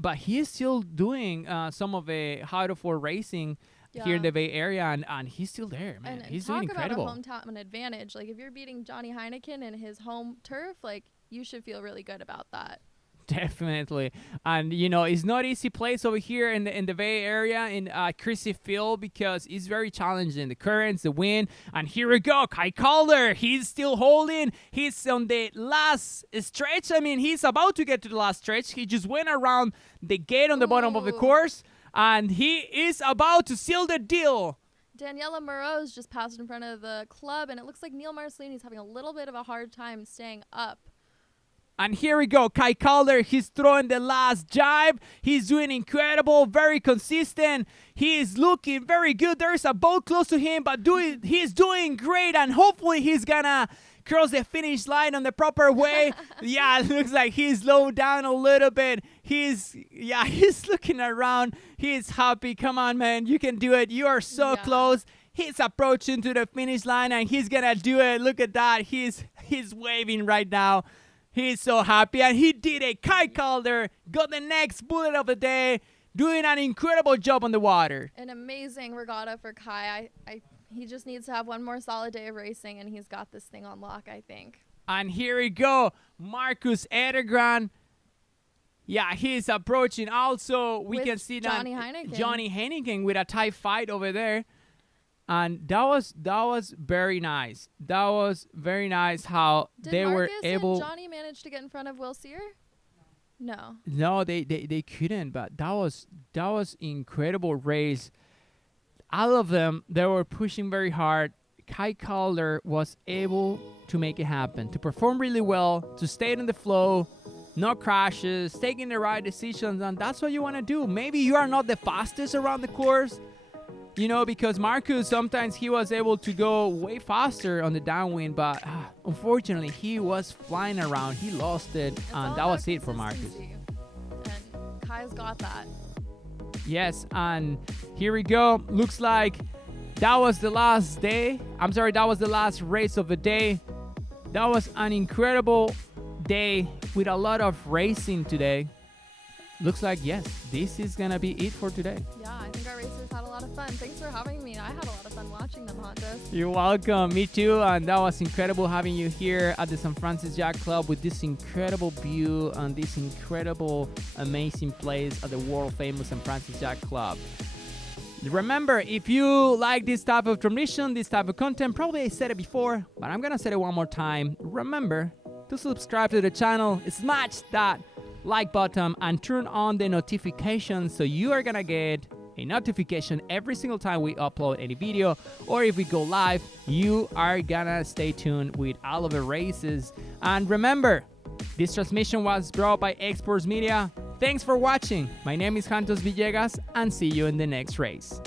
but he is still doing some of the hydrofoil racing here in the Bay Area, and he's still there, man. And he's doing incredible. Talk about a hometown advantage. Like, if you're beating Johnny Heineken in his home turf, like, you should feel really good about that. Definitely. And, you know, it's not easy place over here in the Bay Area in Crissy Field because it's very challenging. The currents, the wind. And here we go. Kai Calder. He's still holding. He's on the last stretch. I mean, he's about to get to the last stretch. He just went around the gate on the bottom of the course. And he is about to seal the deal. Daniela Moreau's just passed in front of the club, and it looks like Neil Marcellini's having a little bit of a hard time staying up. And here we go, Kai Calder. He's throwing the last jibe. He's doing incredible, very consistent. He is looking very good. There's a boat close to him, but he's doing great, and hopefully he's gonna cross the finish line on the proper way. Yeah, it looks like he's slowed down a little bit. He's looking around. He's happy. Come on, man. You can do it. You are so close. He's approaching to the finish line, and he's gonna do it. Look at that. He's waving right now. He's so happy, and he did a kite calder, got the next bullet of the day, doing an incredible job on the water. An amazing regatta for Kai. He just needs to have one more solid day of racing, and he's got this thing on lock, I think. And here we go, Marcus Edegran. Yeah, he's approaching. Also, we With can see Johnny Heineken. Johnny Heineken with a tie fight over there. And that was very nice. That was very nice how Did they Marcus were able. and Johnny manage to get in front of Will Sear? No. No, they couldn't. But that was incredible race. All of them, they were pushing very hard. Kite Calder was able to make it happen, to perform really well, to stay in the flow, no crashes, taking the right decisions, and that's what you want to do. Maybe you are not the fastest around the course, you know, because Marcus, sometimes he was able to go way faster on the downwind, but unfortunately he was flying around. He lost it, It's all and that about was it for Marcus. consistency. And Kai's got that. Yes, and here we go. Looks like that was the last day. I'm sorry, that was the last race of the day. That was an incredible day with a lot of racing today. Looks like, yes, this is gonna be it for today. Yeah, I think our racers had a lot of fun. Thanks for having me. I had a lot of fun watching them, Xantos. You're welcome. Me too. And that was incredible having you here at the San Francisco Yacht Club with this incredible view and this incredible, amazing place at the world famous San Francisco Yacht Club. Remember, if you like this type of transmission, this type of content, probably I said it before, but I'm gonna say it one more time. Remember to subscribe to the channel, smash that like button, and turn on the notifications so you are gonna get a notification every single time we upload any video, or if we go live, you are gonna stay tuned with all of the races. And remember, this transmission was brought by Exports Media. Thanks for watching. My name is Xantos Villegas, and see you in the next race.